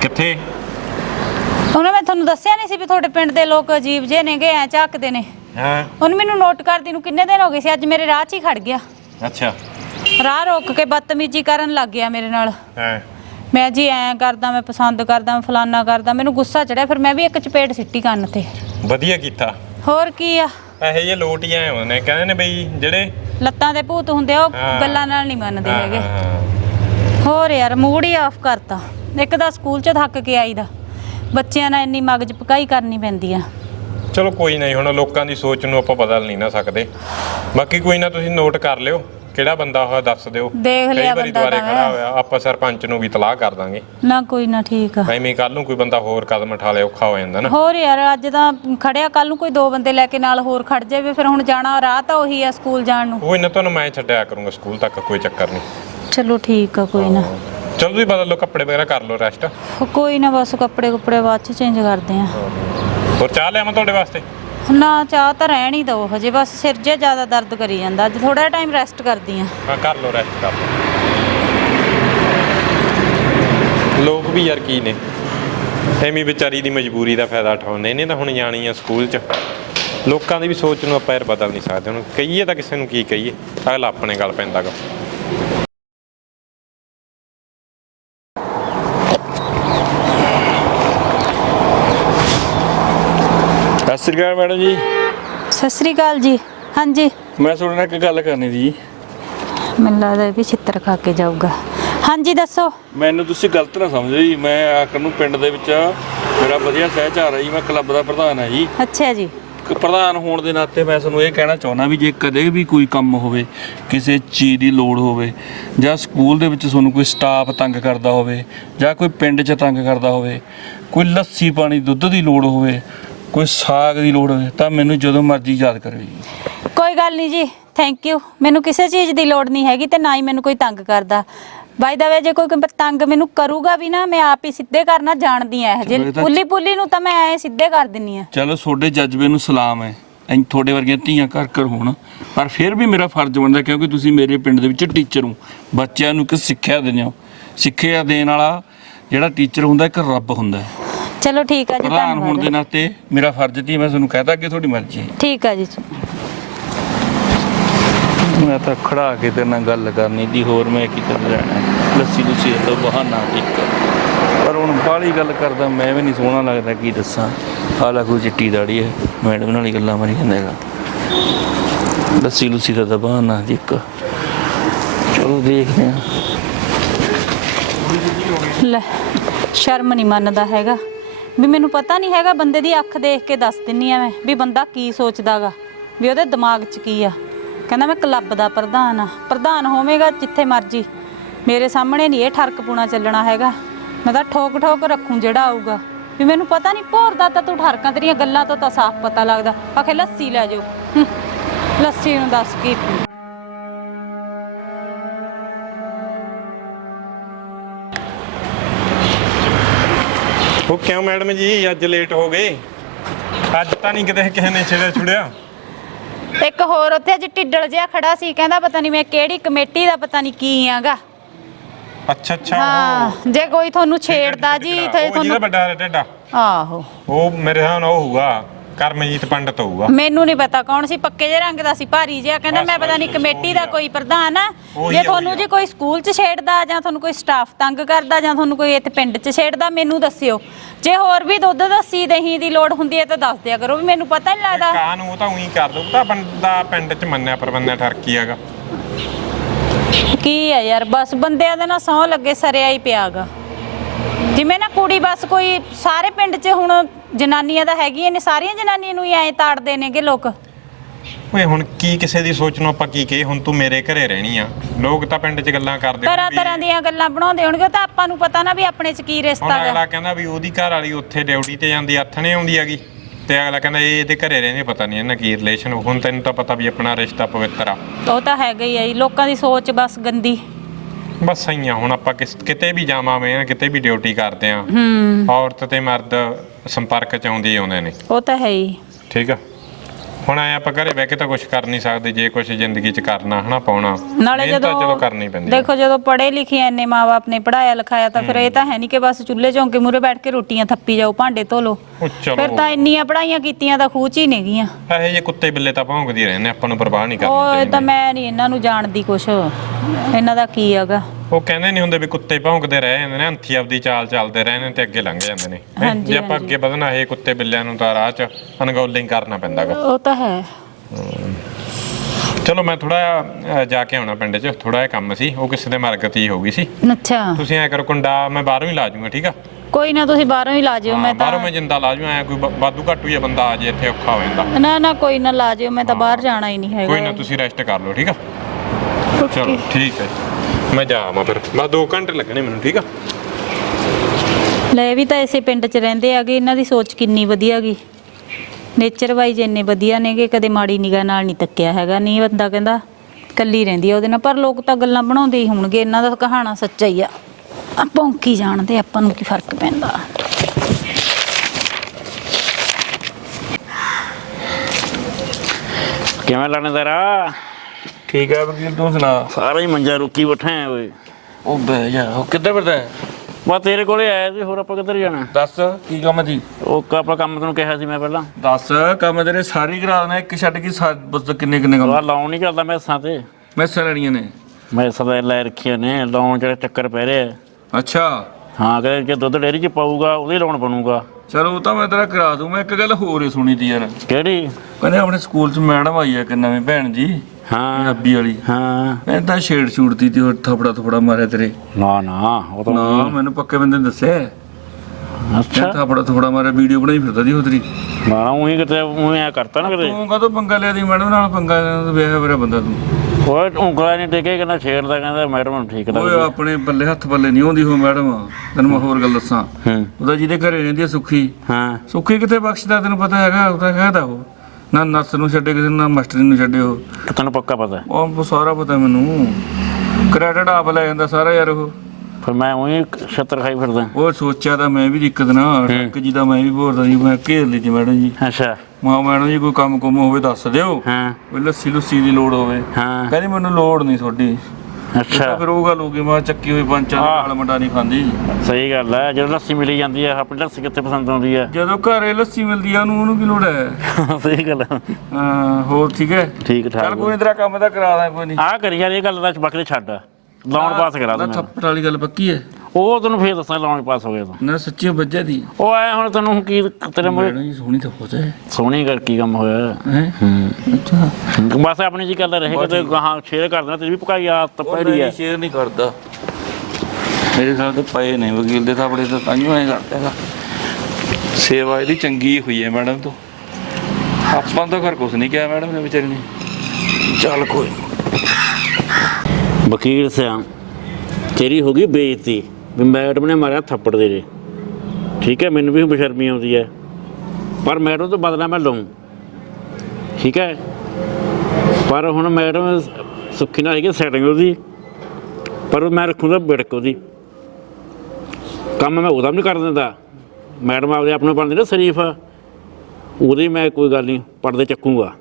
ਕਿੱਥੇ? ਉਹਨੇ ਮੈਂ ਤੁਹਾਨੂੰ ਦੱਸਿਆ ਨਹੀਂ ਸੀ ਵੀ ਤੁਹਾਡੇ ਪਿੰਡ ਦੇ ਲੋਕ ਅਜੀਬ ਜੇ ਨੇਗੇ ਐ ਝਾਕਦੇ ਨੇ। ਹਾਂ। ਉਹਨੇ ਮੈਨੂੰ ਨੋਟ ਕਰਦੀ ਨੂੰ ਕਿੰਨੇ ਦਿਨ ਹੋ ਗਏ ਸੀ ਅੱਜ ਮੇਰੇ ਰਾਹ 'ਚ ਹੀ ਖੜ ਗਿਆ। ਅੱਛਾ। ਰਾਹ ਰੋਕ ਕੇ ਬਦਤਮੀਜ਼ੀ ਕਰਨ ਲੱਗ ਗਿਆ ਮੇਰੇ ਨਾਲ। ਹਾਂ। ਮੈਂ ਜੀ ਐਂ ਕਰਦਾ ਮੈਂ ਪਸੰਦ ਕਰਦਾ ਮੈਂ ਫਲਾਨਾ ਕਰਦਾ ਮੈਨੂੰ ਗੁੱਸਾ ਚੜਿਆ ਫਿਰ ਮੈਂ ਵੀ ਇੱਕ ਚਪੇੜ ਸਿੱਟੀ ਕੰਨ ਤੇ। ਵਧੀਆ ਕੀਤਾ। ਹੋਰ ਕੀ ਆ? ਇਹੋ ਜਿਹੇ ਲੋਟ ਹੀ ਆਏ ਹੁੰਦੇ ਨੇ ਕਹਿੰਦੇ ਨੇ ਬਈ ਜਿਹੜੇ ਲੱਤਾਂ ਦੇ ਭੂਤ ਹੁੰਦੇ ਆ, ਉਹ ਹਾਂ। ਗੱਲਾਂ ਨਾਲ ਨਹੀਂ ਮੰਨਦੇ ਹਾਂ, ਹੈਗੇ। ਹਾਂ। ਹੋਰ ਯਾਰ ਮੂਡ ਹੀ ਆਫ ਕਰਤਾ। ਇੱਕ ਤਾਂ ਸਕੂਲ 'ਚ ਥੱਕ ਕੇ ਆਈਦਾ। ਬੱਚਿਆਂ ਨਾਲ ਇੰਨੀ ਮਗਜ ਪਕਾਈ ਕਰਨੀ ਪੈਂਦੀ ਆ। ਚਲੋ ਕੋਈ ਨਹੀਂ ਹੁਣ ਲੋਕਾਂ ਦੀ ਸੋਚ ਨੂੰ ਆਪਾਂ ਬਦਲ ਨਹੀਂ ਨਾ ਸਕਦੇ। ਬਾਕੀ ਕੋਈ ਨਾ ਤੁਸੀਂ ਨੋਟ ਕਰ ਲਿਓ ਕਿਹੜਾ ਬੰਦਾ ਹੋਇਆ ਦੱਸ ਦਿਓ। ਦੇਖ ਲਿਆ ਵਾਰੀ ਬੰਦਾ ਦੁਆਰੇ ਖੜਾ। ਹੋਇਆ ਆਪਾਂ ਸਰਪੰਚ ਨੂੰ ਵੀ ਤਲਾਹ ਕਰ ਦਾਂਗੇ। ਨਾ ਕੋਈ ਨਾ ਠੀਕ ਆ। ਐਵੇਂ ਕੱਲ ਨੂੰ ਕੋਈ ਬੰਦਾ ਹੋਰ ਕਦਮ ਉਠਾ ਲੇ ਔਖਾ ਹੋ ਜਾਂਦਾ ਨਾ। ਹੋਰ ਯਾਰ ਅੱਜ ਤਾਂ ਖੜਿਆ ਕੱਲ ਨੂੰ ਕੋਈ ਦੋ ਬੰਦੇ ਲੈ ਕੇ ਨਾਲ ਹੋਰ ਖੜ ਜਾਵੇ ਫਿਰ ਹੁਣ ਜਾਣਾ ਰਾਹ ਤਾਂ ਉਹੀ ਆ ਸਕੂਲ ਜਾਣ ਨੂੰ। ਉਹ ਇਹਨਾਂ ਤੁਹਾਨੂੰ ਮੈਂ ਛੱਡਿਆ ਕਰੂੰਗਾ ਸਕੂਲ ਤੱਕ ਕੋਈ ਚੱਕਰ ਨਹੀਂ। ਚਲੋ ਠੀਕ ਆ ਕੋਈ ਨਾ। ਚਲੋ ਤੁਸੀਂ ਬਦਲ ਲਓ ਕੱਪੜੇ ਵਗੈਰਾ ਕਰ ਲਓ ਰੈਸਟ ਕੋਈ ਨਾ ਬਸ ਕੱਪੜੇ ਕੁੱਪੜੇ ਬਾਅਦ ਚ ਚੇਂਜ ਕਰਦੇ ਆ। ਹੋਰ ਚਾਹ ਲਿਆਵਾਂ ਤੁਹਾਡੇ ਵਾਸਤੇ? ਨਾ ਚਾਹ ਤਾਂ ਰਹਿਣ ਹੀ ਦੋ ਹਜੇ ਬਸ ਸਿਰ ਜੇ ਜ਼ਿਆਦਾ ਦਰਦ ਕਰੀ ਜਾਂਦਾ। ਅੱਜ ਥੋੜਾ ਟਾਈਮ ਰੈਸਟ ਕਰਦੀ ਆ ਹਾਂ ਕਰ ਲਓ ਰੈਸਟ ਕਰ ਲਓ। ਲੋਕ ਵੀ ਯਾਰ ਕੀ ਨੇ? ਐਵੇਂ ਵਿਚਾਰੀ ਦੀ ਮਜਬੂਰੀ ਦਾ ਫਾਇਦਾ ਉਠਾਉਂਦੇ ਨੇ ਤਾਂ ਹੁਣ ਜਾਣੀ ਆ ਸਕੂਲ 'ਚ। ਲੋਕਾਂ ਦੀ ਵੀ ਸੋਚ ਨੂੰ ਆਪਾਂ ਯਾਰ ਬਦਲ ਨਹੀਂ ਸਕਦੇ। ਹੁਣ ਕਹੀਏ ਤਾਂ ਕਿਸੇ ਨੂੰ ਕੀ ਕਹੀਏ ਅਗਲਾ ਆਪਣੇ ਗੱਲ ਪੈਂਦਾ ਸ੍ਰੀ ਅਕਾਲ ਮੈਡਮ ਜੀ। ਸਤਿ ਸ੍ਰੀ ਅਕਾਲ ਜੀ। ਹਾਂਜੀ। ਮੈਂ ਤੁਹਾਡੇ ਨਾਲ ਇੱਕ ਗੱਲ ਕਰਨੀ ਸੀ। ਜੀ ਮੈਨੂੰ ਲੱਗਦਾ ਵੀ ਛਿੱਤਰ ਖਾ ਕੇ ਜਾਊਗਾ। ਹਾਂਜੀ ਦੱਸੋ। ਮੈਨੂੰ ਤੁਸੀਂ ਗਲਤ ਨਾ ਸਮਝੋ ਜੀ। ਮੈਂ ਆਖਰ ਨੂੰ ਪਿੰਡ ਦੇ ਵਿੱਚ ਮੇਰਾ ਵਧੀਆ ਸਹਿਚਾਰ ਹੈ ਜੀ। ਮੈਂ ਕਲੱਬ ਦਾ ਪ੍ਰਧਾਨ ਹਾਂ ਜੀ। ਅੱਛਾ ਜੀ। ਇੱਕ ਪ੍ਰਧਾਨ ਹੋਣ ਦੇ ਨਾਤੇ ਮੈਂ ਤੁਹਾਨੂੰ ਇਹ ਕਹਿਣਾ ਚਾਹੁੰਦਾ ਵੀ ਜੇ ਕਦੇ ਵੀ ਕੋਈ ਕੰਮ ਹੋਵੇ ਕਿਸੇ ਚੀਜ਼ ਦੀ ਲੋੜ ਹੋਵੇ ਜਾਂ ਸਕੂਲ ਦੇ ਵਿੱਚ ਤੁਹਾਨੂੰ ਕੋਈ ਸਟਾਫ ਤੰਗ ਕਰਦਾ ਹੋਵੇ ਜਾਂ ਕੋਈ ਪਿੰਡ 'ਚ ਤੰਗ ਕਰਦਾ ਹੋਵੇ ਕੋਈ ਲੱਸੀ ਪਾਣੀ ਦੁੱਧ ਦੀ ਲੋੜ ਹੋਵੇ ਕੋਈ ਸਾਗ ਦੀ ਲੋੜ ਹੋਵੇ ਤਾਂ ਮੈਨੂੰ ਜਦੋਂ ਮਰਜ਼ੀ ਯਾਦ ਕਰਿਓ ਜੀ। ਕੋਈ ਗੱਲ ਨਹੀਂ ਜੀ ਥੈਂਕ ਯੂ ਮੈਨੂੰ ਕਿਸੇ ਚੀਜ਼ ਦੀ ਲੋੜ ਨਹੀਂ ਹੈਗੀ ਤੇ ਨਾ ਹੀ ਮੈਨੂੰ ਕੋਈ ਤੰਗ ਕਰਦਾ। ਬਾਈ ਦਾ ਵੇ ਜੇ ਕੋਈ ਤੰਗ ਮੈਨੂੰ ਕਰੂਗਾ ਵੀ ਨਾ ਮੈਂ ਆਪ ਹੀ ਸਿੱਧੇ ਕਰਨਾ ਜਾਣਦੀ ਐ ਜੇ ਚਲੋ ਇਹ ਤਾਂ- ਪੁੱਲੀ ਪੁੱਲੀ ਨੂੰ ਤਾਂ ਮੈਂ ਐ ਸਿੱਧੇ ਕਰ ਦਿੰਨੀ ਆ ਚਲੋ ਤੁਹਾਡੇ ਜਜ਼ਬੇ ਨੂੰ ਸਲਾਮ ਹੈ। ਐਂ ਤੁਹਾਡੇ ਵਰਗੀਆਂ ਧੀਆਂ ਘਰ ਘਰ ਹੋਣ ਪਰ ਫਿਰ ਵੀ ਮੇਰਾ ਫਰਜ਼ ਬਣਦਾ ਕਿਉਂਕਿ ਤੁਸੀਂ ਮੇਰੇ ਪਿੰਡ ਦੇ ਵਿੱਚ ਟੀਚਰ ਹੋ। ਬੱਚਿਆਂ ਨੂੰ ਇੱਕ ਸਿੱਖਿਆ ਦਿੰਦੇ ਹੋ। ਸਿੱਖਿਆ ਦੇਣ ਵਾਲਾ ਜਿਹੜਾ ਟੀਚਰ ਹੁੰਦਾ ਇੱਕ ਰੱਬ ਹੁੰਦਾ ਹੈ। ਚਲੋ ਠੀਕ ਆ ਜੀ ਪ੍ਰਧਾਨ ਹੋਣ ਦੇ ਧੰਨਵਾਦ ਨਾਤੇ ਮੇਰਾ ਫਰਜ਼ ਤੀ ਮੈਂ ਤੁਹਾਨੂੰ ਕਹਿਤਾ ਕਿ ਤੁਹਾਡੀ ਮਰਜ਼ੀ। ਹੈ ਠੀਕ ਆ ਜੀ। ਮੈਂ ਤਾਂ ਖੜਾ ਕੇ ਤੇਰੇ ਨਾਲ ਗੱਲ ਕਰਨੀ ਦੀ ਹੋਰ ਮੈਂ ਕੀ ਕਰ ਲੈਣਾ ਲੱਸੀ ਲੁੱਸੀ ਦਾ ਤਾਂ ਬਹਾਨਾ ਇੱਕ। ਪਰ ਹੁਣ ਬਾਹਲੀ ਗੱਲ ਕਰਦਾ ਮੈਂ ਵੀ ਨਹੀਂ ਸੋਹਣਾ ਲੱਗਦਾ ਕੀ ਦੱਸਾਂ? ਹਾਲਾ ਕੋਈ ਚਿੱਟੀ ਦਾੜੀ ਹੈ ਮੈਡਮ ਨਾਲ ਹੀ ਗੱਲਾਂ ਮਾਰੀ ਜਾਂਦਾ ਹੈਗਾ। ਲੱਸੀ ਲੁੱਸੀ ਦਾ ਤਾਂ ਬਹਾਨਾ ਇੱਕ। ਚਲੋ ਦੇਖਦੇ ਹਾਂ। ਲੈ ਸ਼ਰਮ ਨਹੀਂ ਮੰਨਦਾ ਹੈਗਾ। ਵੀ ਮੈਨੂੰ ਪਤਾ ਨਹੀਂ ਹੈਗਾ, ਬੰਦੇ ਦੀ ਅੱਖ ਦੇਖ ਕੇ ਦੱਸ ਦਿੰਨੀ ਆ ਮੈਂ ਵੀ ਬੰਦਾ ਕੀ ਸੋਚਦਾਗਾ, ਵੀ ਉਹਦੇ ਦਿਮਾਗ 'ਚ ਕੀ ਆ। ਕਹਿੰਦਾ ਮੈਂ ਕਲੱਬ ਦਾ ਪ੍ਰਧਾਨ ਆ, ਪ੍ਰਧਾਨ ਹੋਵੇਗਾ ਜਿੱਥੇ ਮਰਜ਼ੀ। ਮੇਰੇ ਸਾਹਮਣੇ ਨਹੀਂ ਇਹ ਠਰਕ ਪੂਣਾ ਚੱਲਣਾ ਹੈਗਾ। ਮੈਂ ਤਾਂ ਠੋਕ ਠੋਕ ਰੱਖੂ ਜਿਹੜਾ ਆਊਗਾ। ਵੀ ਮੈਨੂੰ ਪਤਾ ਨਹੀਂ ਭੋਰਦਾ ਤਾਂ ਤੂੰ ਠਰਕਾਂ ਤੇਰੀਆਂ ਗੱਲਾਂ ਤੋਂ ਤਾਂ ਸਾਫ਼ ਪਤਾ ਲੱਗਦਾ। ਆਖੇ ਲੱਸੀ ਲੈ ਜਾਓ। ਲੱਸੀ ਨੂੰ ਦੱਸ ਕੀ। ਉਹ ਕਿਉਂ ਮੈਡਮ ਜੀ ਅੱਜ ਲੇਟ ਹੋ ਗਏ? ਅੱਜ ਤਾਂ ਨਹੀਂ ਕਿਤੇ ਕਿਸੇ ਨੇ ਛੇੜਿਆ ਛੁੜਿਆ। ਇੱਕ ਹੋਰ ਉੱਥੇ ਅੱਜ ਟਿੱਡਲ ਜਿਹਾ ਖੜਾ ਸੀ ਕਹਿੰਦਾ ਪਤਾ ਨਹੀਂ ਮੈਂ ਕਿਹੜੀ ਕਮੇਟੀ ਦਾ ਪਤਾ ਨਹੀਂ ਕੀ ਆਗਾ। ਅੱਛਾ ਅੱਛਾ ਹਾਂ ਜੇ ਕੋਈ ਤੁਹਾਨੂੰ ਛੇੜਦਾ ਜੀ ਤੇ ਉਹ ਜਿਹਦਾ ਤੁਹਾਨੂੰ ਵੱਡਾ ਢੱਡਾ ਆਹੋ। ਉਹ ਮੇਰੇ ਨਾਲ ਉਹ ਹੋਊਗਾ। ਕਰਮਜੀਤ ਪੰਡਤ ਹੋਊਗਾ। ਮੈਨੂੰ ਨਹੀਂ ਪਤਾ ਕੌਣ ਸੀ ਪੱਕੇ ਜੇ ਰੰਗ ਦਾ ਸੀ ਭਾਰੀ ਜਿਹਾ। ਕਹਿੰਦਾ ਮੈਂ ਪਤਾ ਨਹੀਂ ਕਮੇਟੀ ਦਾ ਕੋਈ ਪ੍ਰਧਾਨ ਆ। ਉਹੀ ਜੇ ਆ, ਤੁਹਾਨੂੰ ਉਹੀ ਆ। ਜੀ ਕੋਈ ਸਕੂਲ 'ਚ ਛੇੜਦਾ ਜਾਂ ਤੁਹਾਨੂੰ ਕੋਈ ਸਟਾਫ ਤੰਗ ਕਰਦਾ ਜਾਂ ਤੁਹਾਨੂੰ ਕੋਈ ਇੱਥੇ ਪਿੰਡ 'ਚ ਛੇੜਦਾ ਮੈਨੂੰ ਦੱਸਿਓ। ਜੇ ਹੋਰ ਵੀ ਦੁੱਧ ਦੱਸੀ ਦਹੀਂ ਦੀ ਲੋੜ ਹੁੰਦੀ ਹੈ ਤਾਂ ਦੱਸ ਦਿਆ ਕਰੋ ਵੀ ਮੈਨੂੰ ਪਤਾ ਨਹੀਂ ਲੱਗਦਾ। ਕਾਂ ਨੂੰ ਉਹ ਤਾਂ ਉਹੀ ਕਰ ਉਹ ਤਾਂ ਬੰਦਾ ਪਿੰਡ 'ਚ ਮੰਨਿਆ ਪਰਵੰਨਿਆ ਠਰਕੀ ਹੈਗਾ। ਕੀ ਆ ਯਾਰ ਬਸ ਬੰਦਿਆਂ ਦੇ ਨਾਲ ਸਹੁੰ ਲੱਗੇ ਸਰਿਆ ਹੀ ਪਿਆਗਾ ਜਿਵੇਂ ਨਾ ਕੁੜੀ ਬਸ ਕੋਈ ਸਾਰੇ ਪਿੰਡ 'ਚ ਹੁਣ ਜਨਾਨੀਆਂ ਤਾਂ ਹੈਗੀਆਂ ਨੇ ਸਾਰੀਆਂ ਜਨਾਨੀਆਂ ਨੂੰ ਹੀ ਐਂ ਤਾੜਦੇ ਨੇਗੇ ਲੋਕ। ਓਏ ਹੁਣ ਕੀ ਕਿਸੇ ਦੀ ਸੋਚ ਨੂੰ ਆਪਾਂ ਕੀ ਕਹੇ ਹੁਣ ਤੂੰ ਮੇਰੇ ਘਰੇ ਰਹਿਣੀ ਆ। ਲੋਕ ਤਾਂ ਪਿੰਡ 'ਚ ਗੱਲਾਂ ਕਰਦੇ ਤਰ੍ਹਾਂ ਵੀ- ਤਰ੍ਹਾਂ ਦੀਆਂ ਗੱਲਾਂ ਬਣਾਉਂਦੇ ਹੋਣਗੇ ਤਾਂ ਆਪਾਂ ਨੂੰ ਪਤਾ ਨਾ ਵੀ ਆਪਣੇ 'ਚ ਕੀ ਹੁਣ ਰਿਸ਼ਤਾ ਗਾ। ਅਗਲਾ ਕਹਿੰਦਾ ਵੀ ਉਹਦੀ ਘਰ ਵਾਲੀ ਉੱਥੇ ਡਿਊਟੀ ਤੇ ਜਾਂਦੀ ਨੇ ਆਉਂਦੀ ਹੈਗੀ। ਤੇ ਅਗਲਾ ਕਹਿੰਦਾ ਇਹ ਇਹਦੇ ਘਰੇ ਰਹਿੰਦੇ ਪਤਾ ਨਹੀਂ ਇਹਨਾਂ ਕੀ ਰਿਲੇਸ਼ਨ ਹੁਣ ਤੈਨੂੰ ਤਾਂ ਪਤਾ ਵੀ ਆਪਣਾ ਰਿਸ਼ਤਾ ਪਵਿੱਤਰ ਆ। ਉਹ ਤਾਂ ਹੈਗਾ ਹੀ ਆ ਜੀ ਲੋਕਾਂ ਦੀ ਸੋਚ ਬਸ ਗੰਦੀ। ਬਸ ਸਹੀ ਆ ਹੁਣ ਆਪਾਂ ਕਿਸ- ਕਿਤੇ ਵੀ ਜਾਵਾਂਵੇਂ ਕਿਤੇ ਵੀ ਡਿਊਟੀ ਕਰਦੇ ਆ। ਹੂੰ। ਔਰਤ ਤੇ ਮਰਦ ਸੰਪਰਕ ਚ ਆਉਂਦੇ ਹੀ ਆਉਂਦੇ ਨੇ। ਉਹ ਤਾਂ ਹੈ ਹੀ। ਠੀਕ ਆ? ਹੁਣ ਆਏ ਆਪਾਂ ਘਰੇ ਬਹਿ ਕੇ ਤਾਂ ਕੁਝ ਕਰ ਨਹੀਂ ਸਕਦੇ ਜੇ ਕੁਝ ਜ਼ਿੰਦਗੀ 'ਚ ਕਰਨਾ ਹਨਾ ਪਾਉਣਾ। ਨਾਲੇ ਮਿਹਨਤ ਤਾਂ ਜਦੋਂ ਚਲੋ ਕਰਨੀ ਪੈਂਦੀ ਆ। ਦੇਖੋ ਜਦੋਂ ਪੜ੍ਹੇ ਲਿਖੇ ਐਨੇ ਮਾਪੇ ਨੇ ਪੜਾਇਆ ਲਿਖਾਇਆ ਤਾਂ ਫਿਰ ਇਹ ਤਾਂ ਹੈ ਨਹੀਂ ਕਿ ਬਸ ਚੁੱਲ੍ਹੇ ਚੌਂਕੇ ਮੂਰੇ ਬੈਠ ਕੇ ਰੋਟੀਆਂ ਥੱਪੀ ਜਾਓ ਭਾਂਡੇ ਧੋ ਲਓ ਉਹ ਫਿਰ ਚਲੋ ਤਾਂ ਇੰਨੀਆਂ ਪੜਾਈਆਂ ਕੀਤੀਆਂ ਤਾਂ ਖੂਚ ਹੀ ਨੇਗੀਆਂ ਇਹੋ ਜਿਹੇ ਕੁੱਤੇ ਬਿੱਲੇ ਤਾਂ ਭੌਂਕਦੀ ਰਹਿੰਦੇ ਆਪਾਂ ਨੂੰ ਪਰਵਾਹ ਨਹੀਂ ਕਰਨੀ ਉਹ ਚਾਹੀਦੀ ਤਾਂ ਮੈਂ ਨਹੀਂ ਇਹਨਾਂ ਨੂੰ ਜਾਣਦੀ ਕੁਛ। ਇਹਨਾਂ ਦਾ ਕੀ ਹੈਗਾ? ਉਹ ਕਹਿੰਦੇ ਨਹੀਂ ਹੁੰਦੇ ਵੀ ਕੁੱਤੇ ਭੌਂਕਦੇ ਰਹਿ ਜਾਂਦੇ ਨੇ ਹੰਥੀ ਆਪਦੀ ਚਾਲ ਚੱਲਦੇ ਰਹਿੰਦੇ ਨੇ ਤੇ ਅੱਗੇ ਲੰਘ ਜਾਂਦੇ ਨੇ। ਹੈਂ? ਹਾਂਜੀ, ਜੇ ਆਪਾਂ ਅੱਗੇ ਵਧਣਾ ਇਹ ਕੁੱਤੇ ਬਿੱਲਿਆਂ ਨੂੰ ਤਾਂ ਰਾਹ 'ਚ ਅਨਗੌਲਿੰਗ ਕਰਨਾ ਪੈਂਦਾਗਾ। ਉਹ ਤਾਂ ਹੈ। ਚਲੋ ਮੈਂ ਥੋੜਾ ਜਾ ਕੇ ਆਉਣਾ ਪਿੰਡ 'ਚ ਥੋੜਾ ਜਿਹਾ ਕੰਮ ਸੀ ਉਹ ਕਿਸੇ ਦੇ ਮਰਗਤੀ ਹੋ ਗਈ ਸੀ। ਅੱਛਾ। ਤੁਸੀਂ ਐ ਕਰੋ ਕੁੰਡਾ ਮੈਂ ਬਾਹਰੋਂ ਹੀ ਲਾ ਜੂਗਾ ਠੀਕ ਆ? ਕੋਈ ਨਾ ਤੁਸੀਂ ਬਾਹਰੋਂ ਹੀ ਲਾ ਜਿਓ ਹਾਂ, ਮੈਂ ਬਾਹਰੋਂ ਤਾਂ ਮੈਂ ਜਿੰਦਾ ਲਾ ਜੂ ਐ ਕੋਈ ਬ- ਵਾਧੂ ਘਾਟੂ ਜਿਹਾ ਬੰਦਾ ਆ ਜੇ ਇੱਥੇ ਔਖਾ ਹੋ ਜਾਂਦਾ। ਨਾ ਨਾ ਕੋਈ ਨਾ ਲਾ ਜਿਓ ਮੈਂ ਤਾਂ ਬਾਹਰ ਜਾਣਾ ਹੀ ਨਹੀਂ ਹੈਗਾ। ਕੋਈ ਨਾ ਤੁਸੀਂ ਰੈਸਟ ਕਰ ਲਓ ਠੀਕ ਆ? ਚਲੋ ਠੀਕ ਹੈ ਮੈਂ ਜਾ ਆਵਾਂ ਫਿਰ। ਬਸ 2 ਘੰਟੇ ਲੱਗਣੇ ਮੈਨੂੰ ਠੀਕ ਆ? ਲੈ ਵੀ ਤਾਂ ਇਸੇ ਪਿੰਡ 'ਚ ਰਹਿੰਦੇ ਆਗੇ ਇਹਨਾਂ ਦੀ ਸੋਚ ਕਿੰਨੀ ਵਧੀਆ ਗੀ। ਨੇਚਰ ਵਾਈਜ਼ ਇੰਨੇ ਵਧੀਆ ਨੇਗੇ ਕਦੇ ਮਾੜੀ ਨਿਗਾਹ ਨਾਲ ਨਹੀਂ ਤੱਕਿਆ ਹੈਗਾ ਨਹੀਂ ਬੰਦਾ ਕਹਿੰਦਾ ਕੱਲੀ ਰਹਿੰਦੀ ਆ ਉਹਦੇ ਨਾਲ ਪਰ ਲੋਕ ਤਾਂ ਗੱਲਾਂ ਬਣਾਉਂਦੇ ਹੀ ਹੋਣਗੇ ਇਹਨਾਂ ਦਾ ਕਹਾਣਾ ਸੱਚਾ ਹੀ ਆ। ਆ ਭੌਂਕੀ ਜਾਣਦੇ ਆਪਾਂ ਨੂੰ ਕੀ ਫ਼ਰਕ ਪੈਂਦਾ। ਕਿਵੇਂ ਲਾਣੇਦਾਰਾ ਠੀਕ ਹੈ ਵਕੀਲ ਤੂੰ ਸੁਣਾ? ਸਾਰਾ ਹੀ ਮੰਜਾ ਰੁਕੀ ਬੈਠਾ ਹੈ ਓਏ। ਉਹ ਬਹਿ ਜਾ ਉਹ ਕਿੱਧਰ ਫਿਰਦਾ ਹੈ? ਤੇਰੇ ਕੋਲੇ ਆਇਆ ਸੀ ਹੋਰ ਆਪਾਂ ਕਿੱਧਰ ਜਾਣਾ? ਦੱਸ ਕੀ ਕੰਮ ਦੀ ਉਹ ਕ- ਆਪਣਾ ਕੰਮ ਤੈਨੂੰ ਕਿਹਾ ਸੀ ਮੈਂ ਪਹਿਲਾਂ। ਦੱਸ ਕੰਮ ਤੇਰੇ ਸਾਰੀ ਕਰਾ ਦੇਣਾ ਇੱਕ ਛੱਡ ਕੇ ਸਾ- ਬਸ ਕਿੰਨੇ ਕਿੰਨੇ ਆ ਕੰਮ ਲਾਉਣ ਨਹੀਂ ਕਰਦਾ ਮੈਸਾਂ ਤੇ। ਮੈਸਾਂ ਲੈਣੀਆਂ ਨੇ? ਮੈਂ ਸਦਾ ਲੈ ਰੱਖੀਆਂ ਨੇ ਲਾਉਣ ਜਿਹੜੇ ਚੱਕਰ ਪੈ ਰਹੇ ਆ। ਅੱਛਾ। ਹਾਂ ਕਿ ਜੇ ਦੁੱਧ ਡੇਰੀ 'ਚ ਪਾਊਗਾ ਉਹਦੇ ਲਾਉਣ ਬਣੂਗਾ। ਚਲੋ ਉਹ ਤਾਂ ਮੈਂ ਤੇਰਾ ਕਰਾ ਦੂੰ ਮੈਂ ਇੱਕ ਗੱਲ ਹੋਰ ਹੀ ਸੁਣੀ ਤੀ ਯਾਰ। ਕਿਹੜੀ? ਕਹਿੰਦੇ ਆਪਣੇ ਸਕੂਲ 'ਚ ਮੈਡਮ ਆਈ ਹੈ ਕਿ ਨਵੀਂ ਭੈਣ ਜੀ ਹਾਂ। ਪੰਜਾਬੀ ਵਾਲੀ। ਹਾਂ। ਮੈਂ ਤਾਂ ਛੇੜ ਛੂੜਤੀ ਤੀ ਹੋਰ ਥਪੜਾ ਥਪੜਾ ਮਾਰਿਆ ਤੇਰੇ। ਨਾ ਨਾ ਉਹ ਤਾਂ ਨਾ ਮੈਨੂੰ ਪੱਕੇ ਬੰਦੇ ਨੇ ਦੱਸਿਆ। ਅੱਛਾ। ਥਪੜਾ ਥਪੜਾ ਮਾਰਿਆ ਵੀਡੀਓ ਬਣਾਈ ਫਿਰਦਾ ਦੀ ਉਹ ਤੇਰੀ। ਨਾ ਉਹੀ ਕਿਤੇ ਉਹੀ ਐ ਕਰਤਾ ਨਾ ਕਿਤੇ। ਤੂੰ ਕਦੋਂ ਪੰਗਾ ਲਿਆ ਦੀ ਮੈਡਮ ਨਾਲ ਪੰਗਾ ਵੇਖ ਮੇਰਾ ਬੰਦਾ ਤੂੰ। ਓਏ ਉਂਗਲਾ ਨਹੀਂ ਟੇਕੇ ਕਹਿੰਦਾ ਛੇੜਦਾ ਕਹਿੰਦਾ ਮੈਡਮ ਨੂੰ ਠੀਕ ਓਏ ਲੱਗਦਾ ਆਪਣੇ ਬੱਲੇ ਹੱਥ ਬੱਲੇ ਨਹੀਂ ਆਉਂਦੀ ਹੋ ਮੈਡਮ ਤੈਨੂੰ ਮੈਂ ਹੋਰ ਗੱਲ ਦੱਸਾਂ। ਹੂੰ। ਉਹਦਾ ਜਿਹਦੇ ਘਰੇ ਰਹਿੰਦੀ ਆ ਸੁੱਖੀ। ਹਾਂ। ਸੁੱਖੀ ਕਿੱਥੇ ਬਖਸ਼ਦਾ ਤੈਨੂੰ ਪਤਾ ਹੈਗਾ ਉਹ ਤਾਂ ਕਹਦਾ ਉਹ। ਨਾ ਨਰਸ ਨੂੰ ਛੱਡੇ ਕਿਸੇ ਨੂੰ, ਨਾ ਮਾਸਟਰ ਨੂੰ ਛੱਡਿਓ ਕਿ ਤੈਨੂੰ ਪੱਕਾ ਪਤਾ। ਹੈ? ਉਹ ਸਾਰਾ ਪਤਾ ਮੈਨੂੰ। ਕ੍ਰੈਡਿਟ ਆਪ ਲੈ ਜਾਂਦਾ ਸਾਰਾ ਯਾਰ ਉਹ। ਫਿਰ ਮੈਂ ਉਹੀ ਛੱਤਰ ਖਾਈ ਫਿਰਦਾ। ਉਹ ਸੋਚਿਆ ਤਾਂ ਮੈਂ ਵੀ ਇੱਕ ਦਿਨ ਟੱਕ ਜੀ ਦਾ ਮੈਂ ਵੀ ਭੋਰਦਾ ਜੀ ਮੈਂ ਘੇਰ ਲਈ ਸੀ ਮੈਡਮ ਜੀ। ਅੱਛਾ। ਮਾਂ ਮੈਡਮ ਜੀ ਕੋਈ ਕੰਮ ਕੁਮ ਹੋਵੇ ਦੱਸ ਦਿਓ। ਹਾਂ। ਕੋਈ ਲੱਸੀ ਲੁੱਸੀ ਦੀ ਲੋੜ ਹੋਵੇ। ਹਾਂ। ਕਹਿੰਦੀ ਮੈਨੂੰ ਲੋੜ ਨਹੀਂ ਤੁਹਾਡੀ। ਅੱਛਾ। ਫਿਰ ਉਹ ਗੱਲ ਹੋ ਗਈ ਮੈਂ ਚੱਕੀ ਹੋਈ ਪੰਚਾਂ ਦੇ ਨਾਲ ਮੰਡਾ ਨਹੀਂ ਖਾਂਦੀ। ਸਹੀ ਗੱਲ ਹੈ ਜਦੋਂ ਲੱਸੀ ਮਿਲੀ ਜਾਂਦੀ ਹੈ ਆਪਣੀ ਲੱਸੀ ਕਿੱਥੇ ਪਸੰਦ ਆਉਂਦੀ ਹੈ? ਜਦੋਂ ਘਰੇ ਲੱਸੀ ਮਿਲਦੀ ਆ ਉਹਨੂੰ ਉਹਨੂੰ ਕੀ ਲੋੜ ਹੈ? ਸਹੀ ਗੱਲ ਹੈ। ਹਾਂ ਹੋਰ ਠੀਕ ਹੈ? ਠੀਕ ਚੱਲ ਠਾਕ ਕੋਈ ਨੀ ਤੇਰਾ ਕੰਮ ਤਾਂ ਕਰਾ ਦਾਂ ਕੋਈ ਨਹੀਂ ਆ ਕਰੀ ਯਾਰ ਇਹ ਗੱਲ ਦਾ ਬਾਕੀ ਤੇ ਛੱਡ। ਲਾਉਣ ਪਾਸ ਕਰਾ ਦੇ ਥੱਪੜ ਵਾਲੀ ਗੱਲ ਪੱਕੀ ਹੈ। ਉਹ ਤੈਨੂੰ ਫੇਰ ਦੱਸਾਂ ਲਾਉਣ ਪਾਸ ਹੋ ਗਿਆ ਤਾਂ। ਨਾ ਸੱਚੀ ਵੱਜਿਆ ਦੀ। ਉਹ ਐ ਹੁਣ ਤੈਨੂੰ ਕੀ ਤੇਰੇ ਮੂਹਰੇ ਮੈਡਮ ਜੀ ਸੋਹਣੀ ਤਾਂ ਹੈ। ਸੋਹਣੀ ਕਰ ਕੀ ਕੰਮ ਹੋਇਆ। ਹੈ? ਹੂੰ। ਅੱਛਾ। ਬਸ ਆਪਣੀ ਜੀ ਗੱਲ ਰਹੇ ਕਿਤੇ ਗਾਹਾਂ ਸ਼ੇਅਰ ਕਰ ਦੇਣਾ ਤੇਰੀ ਵੀ ਪਕਾਈ ਆਦਤ ਪੜੀ ਹੈ। ਸ਼ੇਅਰ ਨਹੀਂ ਕਰਦਾ। ਮੇਰੇ ਖਿਆਲ ਤੇ ਪਏ ਨੇ ਵਕੀਲ ਦੇ ਥਾਪੜੇ ਤਾਂ ਤਾਂਹੀਓ ਐ ਕਰਦਾ ਹੈਗਾ ਸੇਵਾ ਇਹਦੀ ਚੰਗੀ ਹੋਈ ਹੈ ਮੈਡਮ ਤੋਂ। ਆਪਾਂ ਤਾਂ ਘਰ ਕੁਛ ਨਹੀਂ ਕਿਹਾ ਮੈਡਮ ਨੇ ਵਿਚਾਰੀ ਨੇ। ਚੱਲ ਕੋਈ ਨੀ। ਵਕੀਲ ਸਿਆ ਤੇਰੀ ਹੋ ਗਈ ਬੇਇੱਜ਼ਤੀ। ਵੀ ਮੈਡਮ ਨੇ ਮਾਰਿਆ ਥੱਪੜ ਦੇ ਦੇ ਠੀਕ ਹੈ, ਮੈਨੂੰ ਵੀ ਬਸ਼ਰਮੀ ਆਉਂਦੀ ਹੈ। ਪਰ ਮੈਡਮ ਤੋਂ ਬਦਲਾ ਮੈਂ ਲਵਾਂ ਠੀਕ ਹੈ? ਪਰ ਹੁਣ ਮੈਡਮ ਸੁੱਖੀ ਨਾਲ ਹੈਗੀ ਸੈਟਿੰਗ ਉਹਦੀ। ਪਰ ਉਹ ਮੈਂ ਰੱਖੂੰਗਾ ਬਿੜਕ ਉਹਦੀ। ਕੰਮ ਮੈਂ ਉਹਦਾ ਵੀ ਨਹੀਂ ਕਰ ਦਿੰਦਾ। ਮੈਡਮ ਆਪਦੇ ਆਪ ਨੂੰ ਬਣਦੀ ਨਾ ਸ਼ਰੀਫ। ਉਹਦੀ ਮੈਂ ਕੋਈ ਗੱਲ ਨਹੀਂ ਪੜਦੇ ਚੱਕੂਗਾ।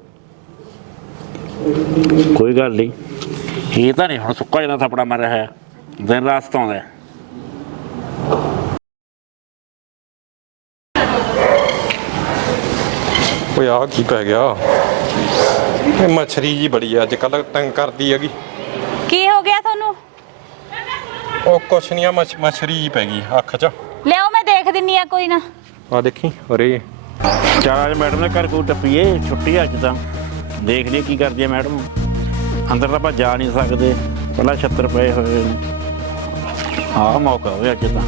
ਕੋਈ ਗੱਲ ਨਹੀਂ ਇਹ ਤਾਂ ਨਹੀਂ ਹੁਣ ਸੁੱਕਾ ਜਿਹਾ ਥਪੜਾ ਮਾਰਿਆ ਹੈ ਦਿਨ ਰਾਤ ਤੋਂ ਆਉਂਦਾ ਓਏ ਆ ਕੀ ਪੈ ਗਿਆ? ਇਹ ਮੱਛਰੀ ਜੀ ਬੜੀ ਅੱਜ ਕੱਲ ਤੰਗ ਕਰਦੀ ਹੈਗੀ। ਕੀ ਹੋ ਗਿਆ ਤੁਹਾਨੂੰ? ਉਹ ਕੁਛ ਨਹੀਂ ਆ ਮੱਛ- ਮੱਛਰੀ ਜੀ ਪੈ ਗਈ ਅੱਖ 'ਚ। ਲਿਆਓ ਮੈਂ ਦੇਖ ਦਿੰਨੀ ਆ ਕੋਈ ਨਾ। ਆ ਦੇਖੀ ਅਰੇ ਚੱਲ ਅੱਜ ਮੈਡਮ ਦੇ ਘਰ ਕੋਈ ਟੱਪੀਏ ਛੁੱਟੀ ਆ ਅੱਜ ਤਾਂ। ਦੇਖ ਲਈ ਕੀ ਕਰਦੀ ਹੈ ਮੈਡਮ। ਅੰਦਰ ਤਾਂ ਆਪਾਂ ਜਾ ਨਹੀਂ ਸਕਦੇ ਪਹਿਲਾਂ 76 ਪਏ ਹੋਏ। ਨੇ ਆਹ ਮੌਕਾ ਹੋਇਆ ਅੱਜ ਤਾਂ।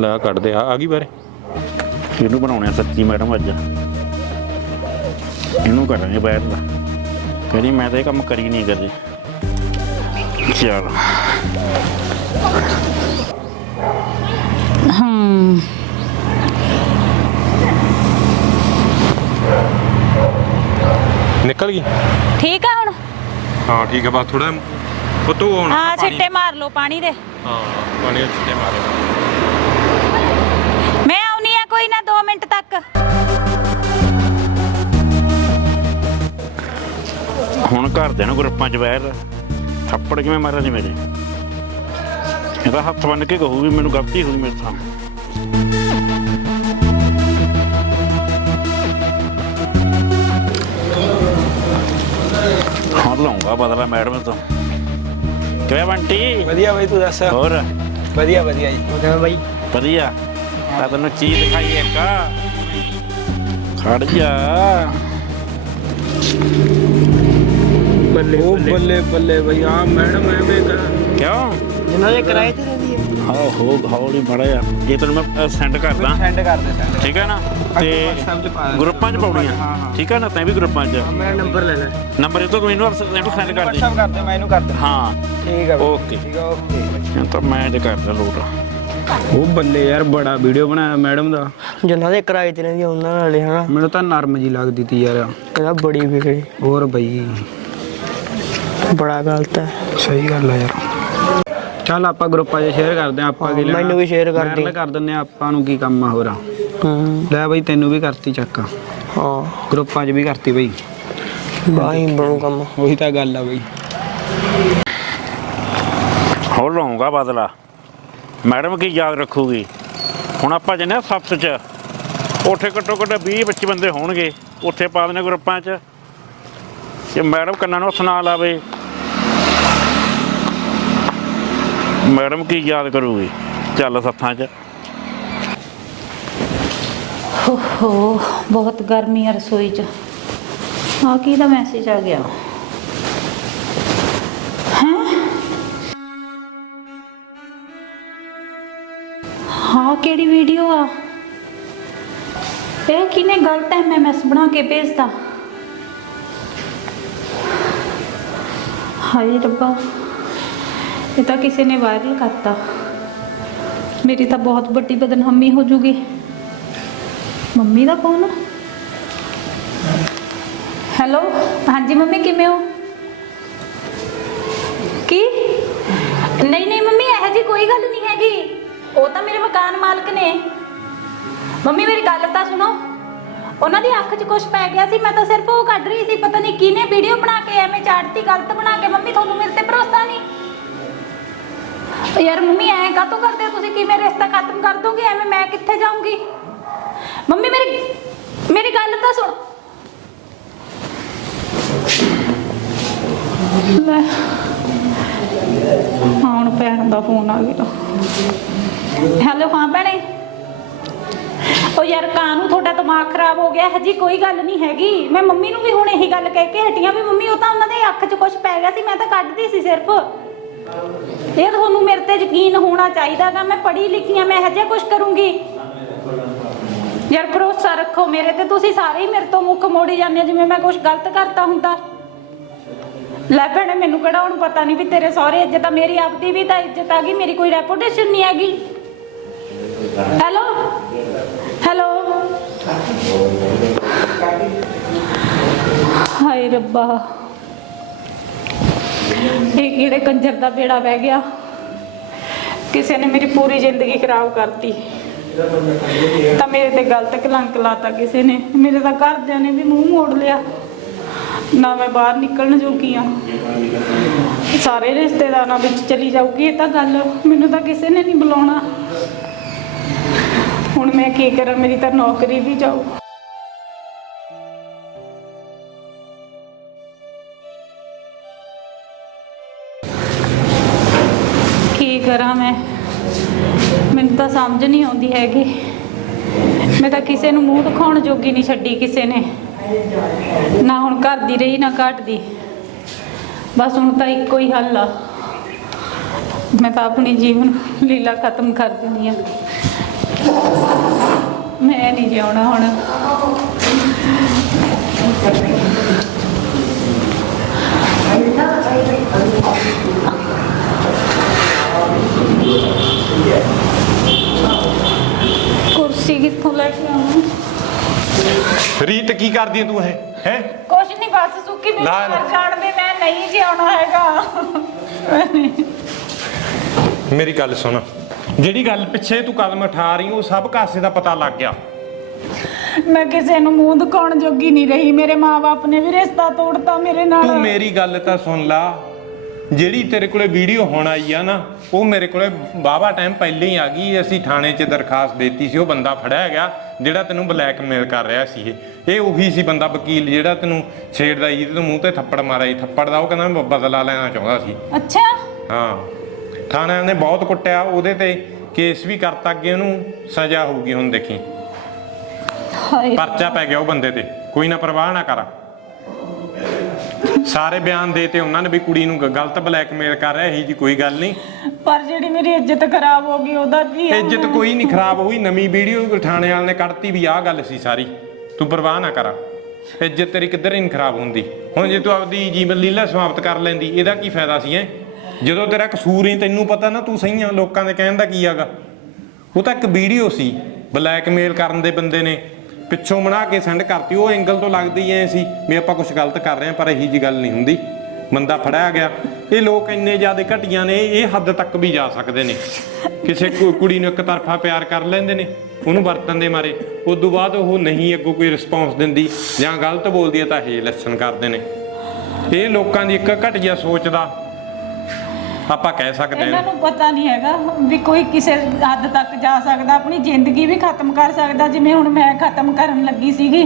ਲੈ ਕੱਢਦੇ ਆ। ਆ ਗਈ ਬਾਰੇ? ਇਹਨੂੰ ਬਣਾਉਣੇ ਆ ਸੱਚੀ ਮੈਡਮ ਅੱਜ। ਇਹਨੂੰ ਕਰਾਂਗੇ ਬੈਠ ਦਾ। ਕਹਿੰਦੀ ਮੈਂ ਤਾਂ ਇਹ ਕੰਮ ਕਰੀ ਨਹੀਂ ਕਦੇ। ਚਲ। ਹੂੰ। ਨਿਕਲ ਗਈ? ਠੀਕ ਆ ਹੁਣ? ਹਾਂ ਠੀਕ ਹੈ ਬਸ ਥੋੜਾ ਫੋਟੋ ਹੁਣ ਹਾਂ ਛਿੱਟੇ ਮਾਰ ਲਓ ਪਾਣੀ ਦੇ। ਹਾਂ ਪਾਣੀ ਦੇ ਛਿੱਟੇ ਮਾਰੇ ਆਉਣੀ ਕੋਈ ਨਾ 2 ਮਿੰਟ ਤੱਕ। ਹੁਣ ਘਰ ਦੇ ਨੂੰ ਗਰੁੱਪਾਂ 'ਚ ਬੈਠ ਥੱਪੜ ਕਿਵੇਂ ਮਾਰਿਆ ਨਹੀਂ ਮੇਰੇ? ਇਹਦਾ ਹੱਥ ਬੰਨ ਕੇ ਕਹੂ ਵੀ ਮੈਨੂੰ ਗਲਤੀ ਹੋਈ ਮੇਰੇ ਤੋਂ ਹਾਂ ਲਊਂਗਾ ਬਦਲਾ ਮੈਡਮ ਤੋਂ। ਕਿਵੇਂ ਬੰਟੀ? ਵਧੀਆ ਬਾਈ ਤੂੰ ਦੱਸ। ਹੋਰ? ਵਧੀਆ ਵਧੀਆ ਜੀ। ਕਿਵੇਂ ਬਾਈ? ਵਧੀਆ। ਤਾਂ ਤੈਨੂੰ ਚੀਜ਼ ਦਿਖਾਈ ਇੱਕ। ਖੜ ਜਾ। ਬੱਲੇ ਉਹ ਬੱਲੇ। ਬੱਲੇ ਬਈ ਆ ਮੈਡਮ ਐਵੇਂ ਕਰ। ਕਿਉਂ? ਜਿਨ੍ਹਾਂ ਦੇ ਕਿਰਾਏ ਤੇ ਰਹਿੰਦੀ ਹੈ। ਹਾਂ ਹੋ ਹੌਲੀ ਮੜਾ ਜਾ ਇਹ ਤੈਨੂੰ ਮੈਂ ਸੈਂਡ ਕਰਦਾ। ਸੈਂਡ ਕਰ ਦੇ ਸੈਂਡ ਠੀਕ ਹੈ ਨਾ? ਤੇ WhatsApp 'ਚ ਪਾ ਦੇ। ਗਰੁੱਪਾਂ 'ਚ ਹਾਂ, ਪਾਉਣੀਆਂ। ਹਾਂ। ਠੀਕ ਹੈ ਨਾ? ਤੈਂ ਵੀ ਗਰੁੱਪਾਂ 'ਚ। ਮੇਰਾ ਨੰਬਰ ਲੈ ਲੈ। ਨੰਬਰ ਇਹ ਤੋਂ ਤੂੰ ਇਹਨੂੰ ਸੈਂਡ ਕਰ ਦੇ। WhatsApp ਕਰ ਦੇ ਮੈਂ ਇਹਨੂੰ ਕਰ ਦਿੰਦਾ। ਹਾਂ। ਠੀਕ ਹੈ ਬਈ, ਓਕੇ। ਠੀਕ ਹੈ ਓਕੇ। ਇਹ ਤਾਂ ਮੈਂ ਜੇ ਕਰਦਾ ਲੋਟ। ਉਹ ਬੱਲੇ ਯਾਰ ਬੜਾ ਵੀਡੀਓ ਬਣਾਇਆ ਮੈਡਮ ਦਾ। ਜਿਨ੍ਹਾਂ ਦੇ ਕਿਰਾਏ ਤੇ ਰਹਿੰਦੀ ਉਹਨਾਂ ਨਾਲੇ ਹਨਾ? ਮੈਨੂੰ ਤਾਂ ਨਰਮ ਜੀ ਲੱਗਦੀ ਤੀ ਯਾਰ। ਇਹਦਾ ਬੜੀ ਵਿਗੜੀ ਹੋਰ ਬਈ। ਬੜਾ ਗਲਤ ਹੈ। ਸਹੀ ਗੱਲ ਆ ਯਾਰ। ਚੱਲ ਆਪਾਂ ਗਰੁੱਪਾਂ 'ਚ ਸ਼ੇਅਰ ਕਰਦੇ ਆ ਆਪਾਂ ਕੀ ਲੈਣਾ ਮੈਨੂੰ ਵੀ share ਕਰ Viral ਦੇ। ਕਰ ਦਿੰਨੇ ਆ ਆਪਾਂ ਨੂੰ ਕੀ ਕੰਮ ਆ ਹੋਰ। ਹੂੰ। ਲੈ ਬਈ ਤੈਨੂੰ ਵੀ ਕਰਤੀ ਚੱਕ। ਹਾਂ। ਗਰੁੱਪਾਂ 'ਚ ਵੀ ਕਰਤੀ ਬਈ। ਬਾਈ ਬਣੂ ਕੰਮ। ਉਹੀ ਤਾਂ ਗੱਲ ਆ ਬਈ। ਹੋਰ ਲਵਾਂਗਾ ਬਦਲਾ। ਮੈਡਮ ਕੀ ਯਾਦ ਰੱਖੂਗੀ? ਹੁਣ ਆਪਾਂ ਜਨੇ ਸੱਤ 'ਚ। ਉੱਥੇ ਘੱਟੋ ਘੱਟ 20 25 ਬੰਦੇ ਹੋਣਗੇ, ਉੱਥੇ ਪਾ ਦੇਣੇ ਗਰੁੱਪਾਂ 'ਚ। ਕਿ ਮੈਡਮ ਕੰਨਾਂ ਨੂੰ ਸੁਣਾ ਲਾਵੇ। ਮੈਡਮ ਕੀ ਯਾਦ ਕਰੂਗੀ? ਚੱਲ ਸੱਥਾਂ 'ਚ। ਓਹੋ, ਬਹੁਤ ਗਰਮੀ ਆ ਰਸੋਈ 'ਚ। ਆ ਕੀ ਦਾ ਮੈਸੇਜ ਆ ਗਿਆ? ਕਿਹੜੀ ਵੀਡੀਓ ਆ? ਇਹ ਕਿਨੇ ਗਲਤ ਐਮਐਮਐਸ ਬਣਾ ਕੇ ਭੇਜਦਾ ਹਾਏ ਰੱਬਾ, ਇਹ ਤਾਂ ਕਿਸੇ ਨੇ ਵਾਇਰਲ ਕਰਤਾ। ਮੇਰੀ ਤਾਂ ਬਹੁਤ ਵੱਡੀ ਬਦਨਾਮੀ ਹੋ ਜੂਗੀ। ਮੰਮੀ ਦਾ ਫੋਨ ਹੈਲੋ ਹਾਂਜੀ ਮੰਮੀ, ਕਿਵੇਂ ਹੋ? ਕੀ? ਨਹੀਂ ਨਹੀਂ ਮੰਮੀ, ਇਹੋ ਜੀ ਕੋਈ ਗੱਲ ਨਹੀਂ ਹੈਗੀ। ਉਹ ਤਾਂ ਮੇਰੇ ਮਕਾਨ ਮਾਲਕ ਨੇ। ਮੰਮੀ, ਮੇਰੀ ਗੱਲ ਤਾਂ ਸੁਣੋ। ਉਹਨਾਂ ਦੀ ਅੱਖ 'ਚ ਕੁਝ ਪੈ ਗਿਆ ਸੀ, ਮੈਂ ਤਾਂ ਸਿਰਫ ਉਹ ਕੱਢ ਰਹੀ ਸੀ, ਪਤਾ ਨਹੀਂ ਕਿਹਨੇ ਵੀਡੀਓ ਬਣਾ ਕੇ ਐਵੇਂ ਚਾੜਤੀ, ਗਲਤ ਬਣਾ ਕੇ। ਮੰਮੀ, ਤੁਹਾਨੂੰ ਮੇਰੇ ਤੇ ਭਰੋਸਾ ਨਹੀਂ? ਯਾਰ ਮੰਮੀ, ਐਂ ਕਾਤੋਂ ਕਰਦੇ ਹੋ ਤੁਸੀਂ? ਕਿਵੇਂ ਰਿਸ਼ਤਾ ਖਤਮ ਕਰ ਦੋਗੇ? ਐਵੇਂ ਮੈਂ ਕਿੱਥੇ ਜਾਊਂਗੀ? ਮੰਮੀ, ਮੇਰੀ ਮੇਰੀ ਗੱਲ ਤਾਂ ਸੁਣ। ਲੈ। ਹੁਣ ਭੈਣ ਦਾ ਫੋਨ ਆ ਗਿਆ। ਹੈਲੋ, ਹਾਂ ਭੈਣੇ। ਉਹ ਯਾਰ ਕਾਨੂੰ ਤੁਹਾਡਾ ਦਿਮਾਗ ਖਰਾਬ ਹੋ ਗਿਆ, ਹਜੀ ਕੋਈ ਗੱਲ ਨਹੀਂ ਹੈਗੀ। ਮੈਂ ਮੰਮੀ ਨੂੰ ਵੀ ਹੁਣ ਇਹੀ ਗੱਲ ਕਹਿ ਕੇ ਹਟੀਆਂ ਵੀ ਮੰਮੀ, ਉਹ ਤਾਂ ਉਹਨਾਂ ਦੇ ਅੱਖ 'ਚ ਕੁਝ ਪੈ ਗਿਆ ਸੀ, ਮੈਂ ਤਾਂ ਕੱਢਦੀ ਸੀ ਸਿਰਫ। ਇਹ ਤੁਹਾਨੂੰ ਮੇਰੇ ਤੇ ਯਕੀਨ ਹੋਣਾ ਚਾਹੀਦਾਗਾ, ਮੈਂ ਪੜ੍ਹੀ ਲਿਖੀ ਆ, ਮੈਂ ਹਜੇ ਕੁਝ ਕਰੂੰਗੀ। ਯਾਰ, ਭਰੋਸਾ ਰੱਖੋ ਮੇਰੇ ਤੇ, ਤੁਸੀਂ ਸਾਰੇ ਹੀ ਮੇਰੇ ਤੋਂ ਮੁੱਖ ਮੋੜੀ ਜਾਂਦੇ ਜਿਵੇਂ ਮੈਂ ਕੁਝ ਗਲਤ ਕਰਤਾ ਹੁੰਦਾ। ਲੈ ਭੈਣੇ, ਮੈਨੂੰ ਕਿਹੜਾ ਹੁਣ ਪਤਾ ਨਹੀਂ ਵੀ ਤੇਰੇ ਸਹੁਰੇ ਇੱਜ਼ਤ ਆ, ਮੇਰੀ ਆਪਦੀ ਵੀ ਤਾਂ ਇੱਜ਼ਤ ਆ ਗਈ, ਮੇਰੀ ਕੋਈ ਰੈਪੂਟੇਸ਼ਨ ਨਹੀਂ ਹੈਗੀ। ਹੈਲੋ ਹੈਲੋ ਹਾਏ ਰੱਬਾ। ਇਹ ਕਿਹੜੇ ਕੰਜਰ ਦਾ ਬੇੜਾ ਬਹਿ ਗਿਆ। ਕਿਸੇ ਨੇ ਮੇਰੀ ਪੂਰੀ ਜ਼ਿੰਦਗੀ ਖਰਾਬ ਕਰਤੀ। ਤਾਂ ਮੇਰੇ ਤੇ ਗਲਤ ਕਲੰਕ ਲਾਤਾ ਕਿਸੇ ਨੇ। ਮੇਰੇ ਤਾਂ ਘਰਦਿਆਂ ਨੇ ਵੀ ਮੂੰਹ ਮੋੜ ਲਿਆ। ਨਾ ਮੈਂ ਬਾਹਰ ਨਿਕਲਣ ਜੋਗੀ ਆ ਸਾਰੇ ਰਿਸ਼ਤੇਦਾਰਾਂ ਵਿੱਚ ਚਲੀ ਜਾਊਗੀ ਇਹ ਤਾਂ ਗੱਲ। ਮੈਨੂੰ ਤਾਂ ਕਿਸੇ ਨੇ ਨਹੀਂ ਬੁਲਾਉਣਾ। ਹੁਣ ਮੈਂ ਕੀ ਕਰਾਂ? ਮੇਰੀ ਤਾਂ ਨੌਕਰੀ ਵੀ ਜਾਊ ਕੀ ਕਰਾਂ ਮੈਂ? ਮੈਨੂੰ ਤਾਂ ਸਮਝ ਨਹੀਂ ਆਉਂਦੀ ਹੈਗੀ। ਮੈਂ ਤਾਂ ਕਿਸੇ ਨੂੰ ਮੂੰਹ ਦਿਖਾਉਣ ਜੋਗੀ ਨਹੀਂ ਛੱਡੀ ਕਿਸੇ ਨੇ। ਨਾ ਹੁਣ ਘਰ ਦੀ ਰਹੀ, ਨਾ ਘਾਟ ਦੀ ਬਸ ਹੁਣ ਤਾਂ ਇੱਕੋ ਹੀ ਹੱਲ ਆ। ਮੈਂ ਤਾਂ ਆਪਣੀ ਜੀਵਨ ਲੀਲਾ ਖਤਮ ਕਰ ਦਿੰਦੀ ਆ। ਮੈਂ ਨਹੀਂ ਜਿਉਣਾ ਹੁਣ। ਕੁਰਸੀ ਕਿੱਥੋਂ ਲੈ ਕੇ ਆਵਾਂ? ਰੀਤ ਕੀ ਕਰਦੀ ਤੂੰ ਇਹ? ਹੈ? ਕੁਛ ਨਹੀਂ ਬਸ ਸੁੱਕੀ ਮੈਨੂੰ ਨਾ, ਨਾ। ਮਰ ਜਾਣ ਦੇ ਮੈਂ ਨਹੀਂ ਜਿਉਣਾ ਹੈਗਾ। ਮੇਰੀ ਗੱਲ ਸੁਣ। ਜਿਹੜੀ ਗੱਲ ਪਿੱਛੇ ਤੂੰ ਕਦਮ ਉਠਾ ਰਹੀ ਉਹ ਸਭ ਕਾਸੇ ਦਾ ਪਤਾ ਲੱਗ ਗਿਆ। ਮੈਂ ਕਿਸੇ ਨੂੰ ਮੂੰਹ ਦਿਖਾਉਣ ਜੋਗੀ ਨਹੀਂ ਰਹੀ। ਮੇਰੇ ਮਾਪੇ ਨੇ ਵੀ ਰਿਸ਼ਤਾ ਤੋੜਤਾ ਮੇਰੇ ਨਾਲ। ਤੂੰ ਮੇਰੀ ਗੱਲ ਤਾਂ ਸੁਣ ਲਾ। ਜਿਹੜੀ ਤੇਰੇ ਕੋਲੇ ਵੀਡੀਓ ਹੁਣ ਆਈ ਆ ਨਾ ਉਹ ਮੇਰੇ ਕੋਲੇ ਬਾਵਾ ਟਾਈਮ ਪਹਿਲੇ ਹੀ ਆ ਗਈ। ਅਸੀਂ ਥਾਣੇ 'ਚ ਦਰਖਾਸਤ ਦਿੱਤੀ ਸੀ ਉਹ ਬੰਦਾ ਫੜਿਆ ਗਿਆ ਜਿਹੜਾ ਤੈਨੂੰ ਬਲੈਕਮੇਲ ਕਰ ਰਿਹਾ ਸੀ ਇਹ। ਇਹ ਉਹੀ ਸੀ ਬੰਦਾ ਵਕੀਲ ਜਿਹੜਾ ਤੈਨੂੰ ਛੇੜਦਾ ਸੀ ਤੇ ਮੂੰਹ ਤੇ ਥੱਪੜ ਮਾਰਿਆ ਸੀ। ਥੱਪੜ ਦਾ ਉਹ ਕਹਿੰਦਾ ਮੈਂ ਬਦਲਾ ਲੈਣਾ ਚਾਹੁੰਦਾ ਸੀ। ਅੱਛਾ? ਹਾਂ। ਥਾਣਿਆਂ ਨੇ ਬਹੁਤ ਕੁੱਟਿਆ ਉਹਦੇ ਤੇ ਕੇਸ ਵੀ ਕਰਤਾ ਅੱਗੇ ਉਹਨੂੰ ਸਜ਼ਾ ਹੋਊਗੀ ਹੁਣ ਦੇਖੀ। ਹਾਏ। ਪਰਚਾ ਪੈ ਗਿਆ ਉਹ ਬੰਦੇ ਤੇ ਕੋਈ ਨਾ ਪਰਵਾਹ ਨਾ ਕਰ। ਸਾਰੇ ਬਿਆਨ ਦੇ ਤੇ ਉਹਨਾਂ ਨੇ ਵੀ ਕੁੜੀ ਨੂੰ ਗ- ਗਲਤ ਬਲੈਕਮੇਲ ਕਰ ਰਿਹਾ ਇਹੀ ਜੀ ਕੋਈ ਗੱਲ ਨਹੀਂ। ਪਰ ਜਿਹੜੀ ਮੇਰੀ ਇੱਜ਼ਤ ਖਰਾਬ ਹੋ ਗਈ ਉਹਦਾ ਕੀ ਹੋਊ? ਇੱਜ਼ਤ ਕੋਈ ਨਹੀਂ ਖਰਾਬ ਹੋਈ ਨਵੀਂ ਵੀਡੀਓ ਥਾਣੇ ਵਾਲੇ ਨੇ ਕੱਢਤੀ ਵੀ ਆਹ ਗੱਲ ਸੀ ਸਾਰੀ। ਤੂੰ ਪਰਵਾਹ ਨਾ ਕਰ। ਇੱਜ਼ਤ ਤੇਰੀ ਕਿੱਧਰ ਹੀ ਨਹੀਂ ਖਰਾਬ ਹੁੰਦੀ। ਹੁਣ ਜੇ ਤੂੰ ਆਪਦੀ ਜੀਵਨ ਲੀਲਾ ਸਮਾਪਤ ਕਰ ਲੈਂਦੀ ਇਹਦਾ ਕੀ ਫਾਇਦਾ ਸੀ ਐ ਜਦੋਂ ਤੇਰਾ ਕਸੂਰ ਹੀ ਤੈਨੂੰ ਪਤਾ ਨਾ, ਤੂੰ ਸਹੀ ਆ, ਲੋਕਾਂ ਦੇ ਕਹਿਣ ਦਾ ਕੀ ਹੈਗਾ? ਉਹ ਤਾਂ ਇੱਕ ਵੀਡੀਓ ਸੀ, ਬਲੈਕਮੇਲ ਕਰਨ ਦੇ ਬੰਦੇ ਨੇ, ਪਿੱਛੋਂ ਬਣਾ ਕੇ ਸੈਂਡ ਕਰਤੀ, ਉਹ ਐਂਗਲ ਤੋਂ ਲੱਗਦੀ ਐ ਸੀ ਵੀ ਆਪਾਂ ਕੁਝ ਗਲਤ ਕਰ ਰਹੇ ਹਾਂ, ਪਰ ਇਹੀ ਜੀ ਗੱਲ ਨਹੀਂ ਹੁੰਦੀ। ਬੰਦਾ ਫੜਿਆ ਗਿਆ। ਇਹ ਲੋਕ ਇੰਨੇ ਜ਼ਿਆਦਾ ਘਟੀਆਂ ਨੇ, ਇਹ ਹੱਦ ਤੱਕ ਵੀ ਜਾ ਸਕਦੇ ਨੇ। ਕਿਸੇ ਕੁ- ਕੁੜੀ ਨੂੰ ਇੱਕ ਤਰਫਾ ਪਿਆਰ ਕਰ ਲੈਂਦੇ ਨੇ, ਉਹਨੂੰ ਵਰਤਨ ਦੇ ਮਾਰੇ। ਉਸ ਤੋਂ ਬਾਅਦ ਉਹ ਨਹੀਂ ਅੱਗੋਂ ਕੋਈ ਰਿਸਪੌਂਸ ਦਿੰਦੀ, ਜਾਂ ਗਲਤ ਬੋਲਦੀ ਹੈ ਤਾਂ ਇਹ ਲੱਛਣ ਕਰਦੇ ਨੇ। ਇਹ ਲੋਕਾਂ ਦੀ ਇੱਕ ਘਟੀਆ ਸੋਚ ਦਾ ਆਪਾਂ ਕਹਿ ਸਕਦੇ ਇਹਨਾਂ ਹਾਂ ਨੂੰ ਪਤਾ ਨਹੀਂ ਹੈਗਾ ਵੀ ਕੋਈ ਕਿਸੇ ਹੱਦ ਤੱਕ ਜਾ ਸਕਦਾ, ਆਪਣੀ ਜ਼ਿੰਦਗੀ ਵੀ ਖਤਮ ਕਰ ਸਕਦਾ, ਜਿਵੇਂ ਹੁਣ ਮੈਂ ਖਤਮ ਕਰਨ ਲੱਗੀ ਸੀਗੀ।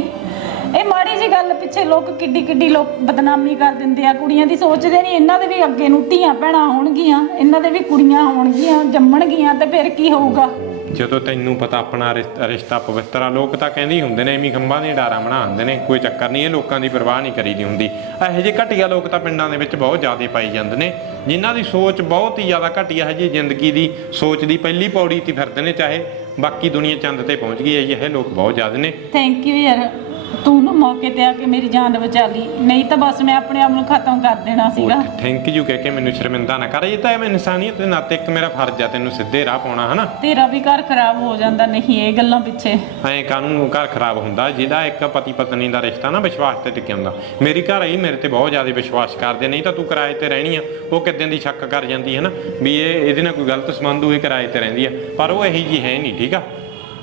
ਇਹ ਮਾੜੀ ਜੀ ਗੱਲ ਪਿੱਛੇ ਲੋਕ ਕਿੱਡੀ ਕਿੱਡੀ ਲੋਕ ਬਦਨਾਮੀ ਕਰ ਦਿੰਦੇ ਆ। ਕੁੜੀਆਂ ਦੀ ਸੋਚਦੇ ਨਹੀਂ, ਇਹਨਾਂ ਦੇ ਵੀ ਅੱਗੇ ਨੂੰ ਧੀਆਂ ਭੈਣਾਂ ਹੋਣਗੀਆਂ, ਇਹਨਾਂ ਦੇ ਵੀ ਕੁੜੀਆਂ ਹੋਣਗੀਆਂ, ਜੰਮਣਗੀਆਂ ਤੇ ਫਿਰ ਕੀ ਹੋਊਗਾ? ਜਦੋਂ ਤੈਨੂੰ ਪਤਾ ਆਪਣਾ ਰਿਸ਼- ਰਿਸ਼ਤਾ ਪਵਿੱਤਰ ਆ, ਲੋਕ ਤਾਂ ਕਹਿੰਦੇ ਹੀ ਹੁੰਦੇ ਨੇ, ਐਵੇਂ ਖੰਭਾਂ ਦੀਆਂ ਡਾਰਾਂ ਬਣਾ ਦਿੰਦੇ ਨੇ, ਕੋਈ ਚੱਕਰ ਨਹੀਂ, ਇਹ ਲੋਕਾਂ ਦੀ ਪਰਵਾਹ ਨਹੀਂ ਕਰੀਦੀ ਹੁੰਦੀ। ਇਹੋ ਜਿਹੇ ਘਟੀਆ ਲੋਕ ਤਾਂ ਪਿੰਡਾਂ ਦੇ ਵਿੱਚ ਬਹੁਤ ਜ਼ਿਆਦਾ ਪਾਈ ਜਾਂਦੇ ਨੇ, ਜਿਨ੍ਹਾਂ ਦੀ ਸੋਚ ਬਹੁਤ ਹੀ ਜ਼ਿਆਦਾ ਘਟੀਆ ਹੈ ਜੀ ਜ਼ਿੰਦਗੀ ਦੀ ਸੋਚ ਦੀ ਪਹਿਲੀ ਪੌੜੀ ਤੇ ਫਿਰਦੇ ਨੇ, ਚਾਹੇ ਬਾਕੀ ਦੁਨੀਆ ਚੰਦ ਤੇ ਪਹੁੰਚ ਗਈ ਹੈ ਜੀ ਇਹ ਲੋਕ ਬਹੁਤ ਜ਼ਿਆਦਾ ਨੇ। ਥੈਂਕ ਯੂ ਯਾਰ। ਤੂੰ ਨਾ ਮੌਕੇ ਤੇ ਆ ਕੇ ਮੇਰੀ ਜਾਨ ਬਚਾ ਲਈ। ਨਹੀਂ ਤਾਂ ਬਸ ਮੈਂ ਆਪਣੇ ਆਪ ਨੂੰ ਖਤਮ ਕਰ ਦੇਣਾ ਸੀਗਾ। ਥੈਂਕ ਯੂ ਕਹਿ ਕੇ ਮੈਨੂੰ ਸ਼ਰਮਿੰਦਾ ਨਾ ਕਰ। ਇਹ ਤਾਂ ਮੈਂ ਇਨਸਾਨੀਅਤ ਦੇ ਨਾਤੇ ਇੱਕ ਮੇਰਾ ਫਰਜ਼ ਆ ਤੈਨੂੰ ਸਿੱਧੇ ਰਾਹ ਪਾਉਣਾ ਹਨਾ? ਤੇਰਾ ਵੀ ਘਰ ਖਰਾਬ ਹੋ ਜਾਂਦਾ। ਨਹੀਂ ਇਹ ਗੱਲਾਂ ਪਿੱਛੇ। ਐਂ ਕਾਨੂੰਨ ਘਰ ਖਰਾਬ ਹੁੰਦਾ ਜਿਹਦਾ ਇੱਕ ਪਤੀ ਪਤਨੀ ਦਾ ਰਿਸ਼ਤਾ ਨਾ ਵਿਸ਼ਵਾਸ ਤੇ ਟਿਕਿਆ ਹੁੰਦਾ। ਮੇਰੀ ਘਰ ਆਈ ਮੇਰੇ ਤੇ ਬਹੁਤ ਜ਼ਿਆਦਾ ਵਿਸ਼ਵਾਸ ਕਰਦੇ। ਨਹੀਂ ਤਾਂ ਤੂੰ ਕਿਰਾਏ ਤੇ ਰਹਿਣੀ ਆ। ਉਹ ਕਿੱਦਾਂ ਦੀ ਸ਼ੱਕ ਕਰ ਜਾਂਦੀ ਹੈ ਨਾ ਵੀ ਇਹ ਇਹਦੇ ਨਾਲ ਕੋਈ ਗਲਤ ਸੰਬੰਧ ਹੋਏ ਕਿਰਾਏ ਤੇ ਰਹਿੰਦੀ ਆ। ਪਰ ਉਹ ਇਹੀ ਜੀ ਹੈ ਨਹੀਂ ਠੀਕ ਆ?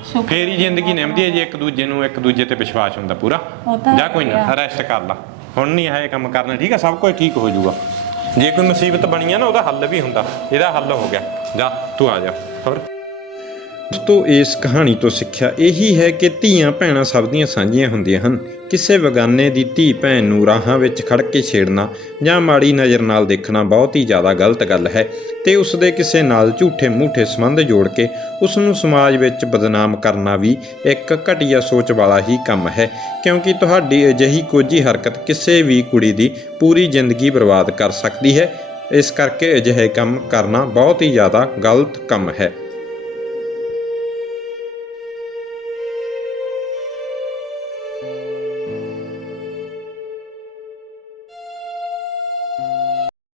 ਸ਼ੁਕਰ ਫੇਰ ਹੀ ਜ਼ਿੰਦਗੀ ਨਿਭਦੀ ਹੈ ਜੇ ਇੱਕ ਦੂਜੇ ਨੂੰ ਇੱਕ ਦੂਜੇ ਤੇ ਵਿਸ਼ਵਾਸ ਹੁੰਦਾ ਪੂਰਾ। ਉਹ ਤਾਂ ਜਾ ਕੋਈ ਨਾ ਹੈ। ਰੈਸਟ ਕਰ ਲਾ। ਹੁਣ ਨਹੀਂ ਇਹ ਕੰਮ ਕਰਨਾ ਠੀਕ ਆ ਸਭ ਕੁਝ ਠੀਕ ਹੋ ਜਾਊਗਾ। ਜੇ ਕੋਈ ਮੁਸੀਬਤ ਬਣੀ ਆ ਨਾ ਉਹਦਾ ਹੱਲ ਵੀ ਹੁੰਦਾ। ਇਹਦਾ ਹੱਲ ਹੋ ਗਿਆ। ਜਾ ਤੂੰ ਆ ਜਾ। ਹੋਰ? ਦੋਸਤੋ ਇਸ ਕਹਾਣੀ ਤੋਂ ਸਿੱਖਿਆ ਇਹੀ ਹੈ ਕਿ ਧੀਆਂ ਭੈਣਾਂ ਸਭ ਦੀਆਂ ਸਾਂਝੀਆਂ ਹੁੰਦੀਆਂ ਹਨ। ਕਿਸੇ ਬਗਾਨੇ ਦੀ ਧੀ ਭੈਣ ਨੂੰ ਰਾਹਾਂ ਵਿੱਚ ਖੜ ਕੇ ਛੇੜਨਾ ਜਾਂ ਮਾੜੀ ਨਜ਼ਰ ਨਾਲ ਦੇਖਣਾ ਬਹੁਤ ਹੀ ਜ਼ਿਆਦਾ ਗਲਤ ਗੱਲ ਹੈ ਤੇ ਉਸ ਦੇ ਕਿਸੇ ਨਾਲ ਝੂਠੇ ਮੂਠੇ ਸੰਬੰਧ ਜੋੜ ਕੇ ਉਸ ਨੂੰ ਸਮਾਜ ਵਿੱਚ ਬਦਨਾਮ ਕਰਨਾ ਵੀ ਇੱਕ ਘਟੀਆ ਸੋਚ ਵਾਲਾ ਹੀ ਕੰਮ ਹੈ, ਕਿਉਂਕਿ ਤੁਹਾਡੀ ਅਜਿਹੀ ਕੋਝੀ ਹਰਕਤ ਕਿਸੇ ਵੀ ਕੁੜੀ ਦੀ ਪੂਰੀ ਜ਼ਿੰਦਗੀ ਬਰਬਾਦ ਕਰ ਸਕਦੀ ਹੈ। ਇਸ ਕਰਕੇ ਅਜਿਹੇ ਕੰਮ ਕਰਨਾ ਬਹੁਤ ਹੀ ਜ਼ਿਆਦਾ ਗਲਤ ਕੰਮ ਹੈ।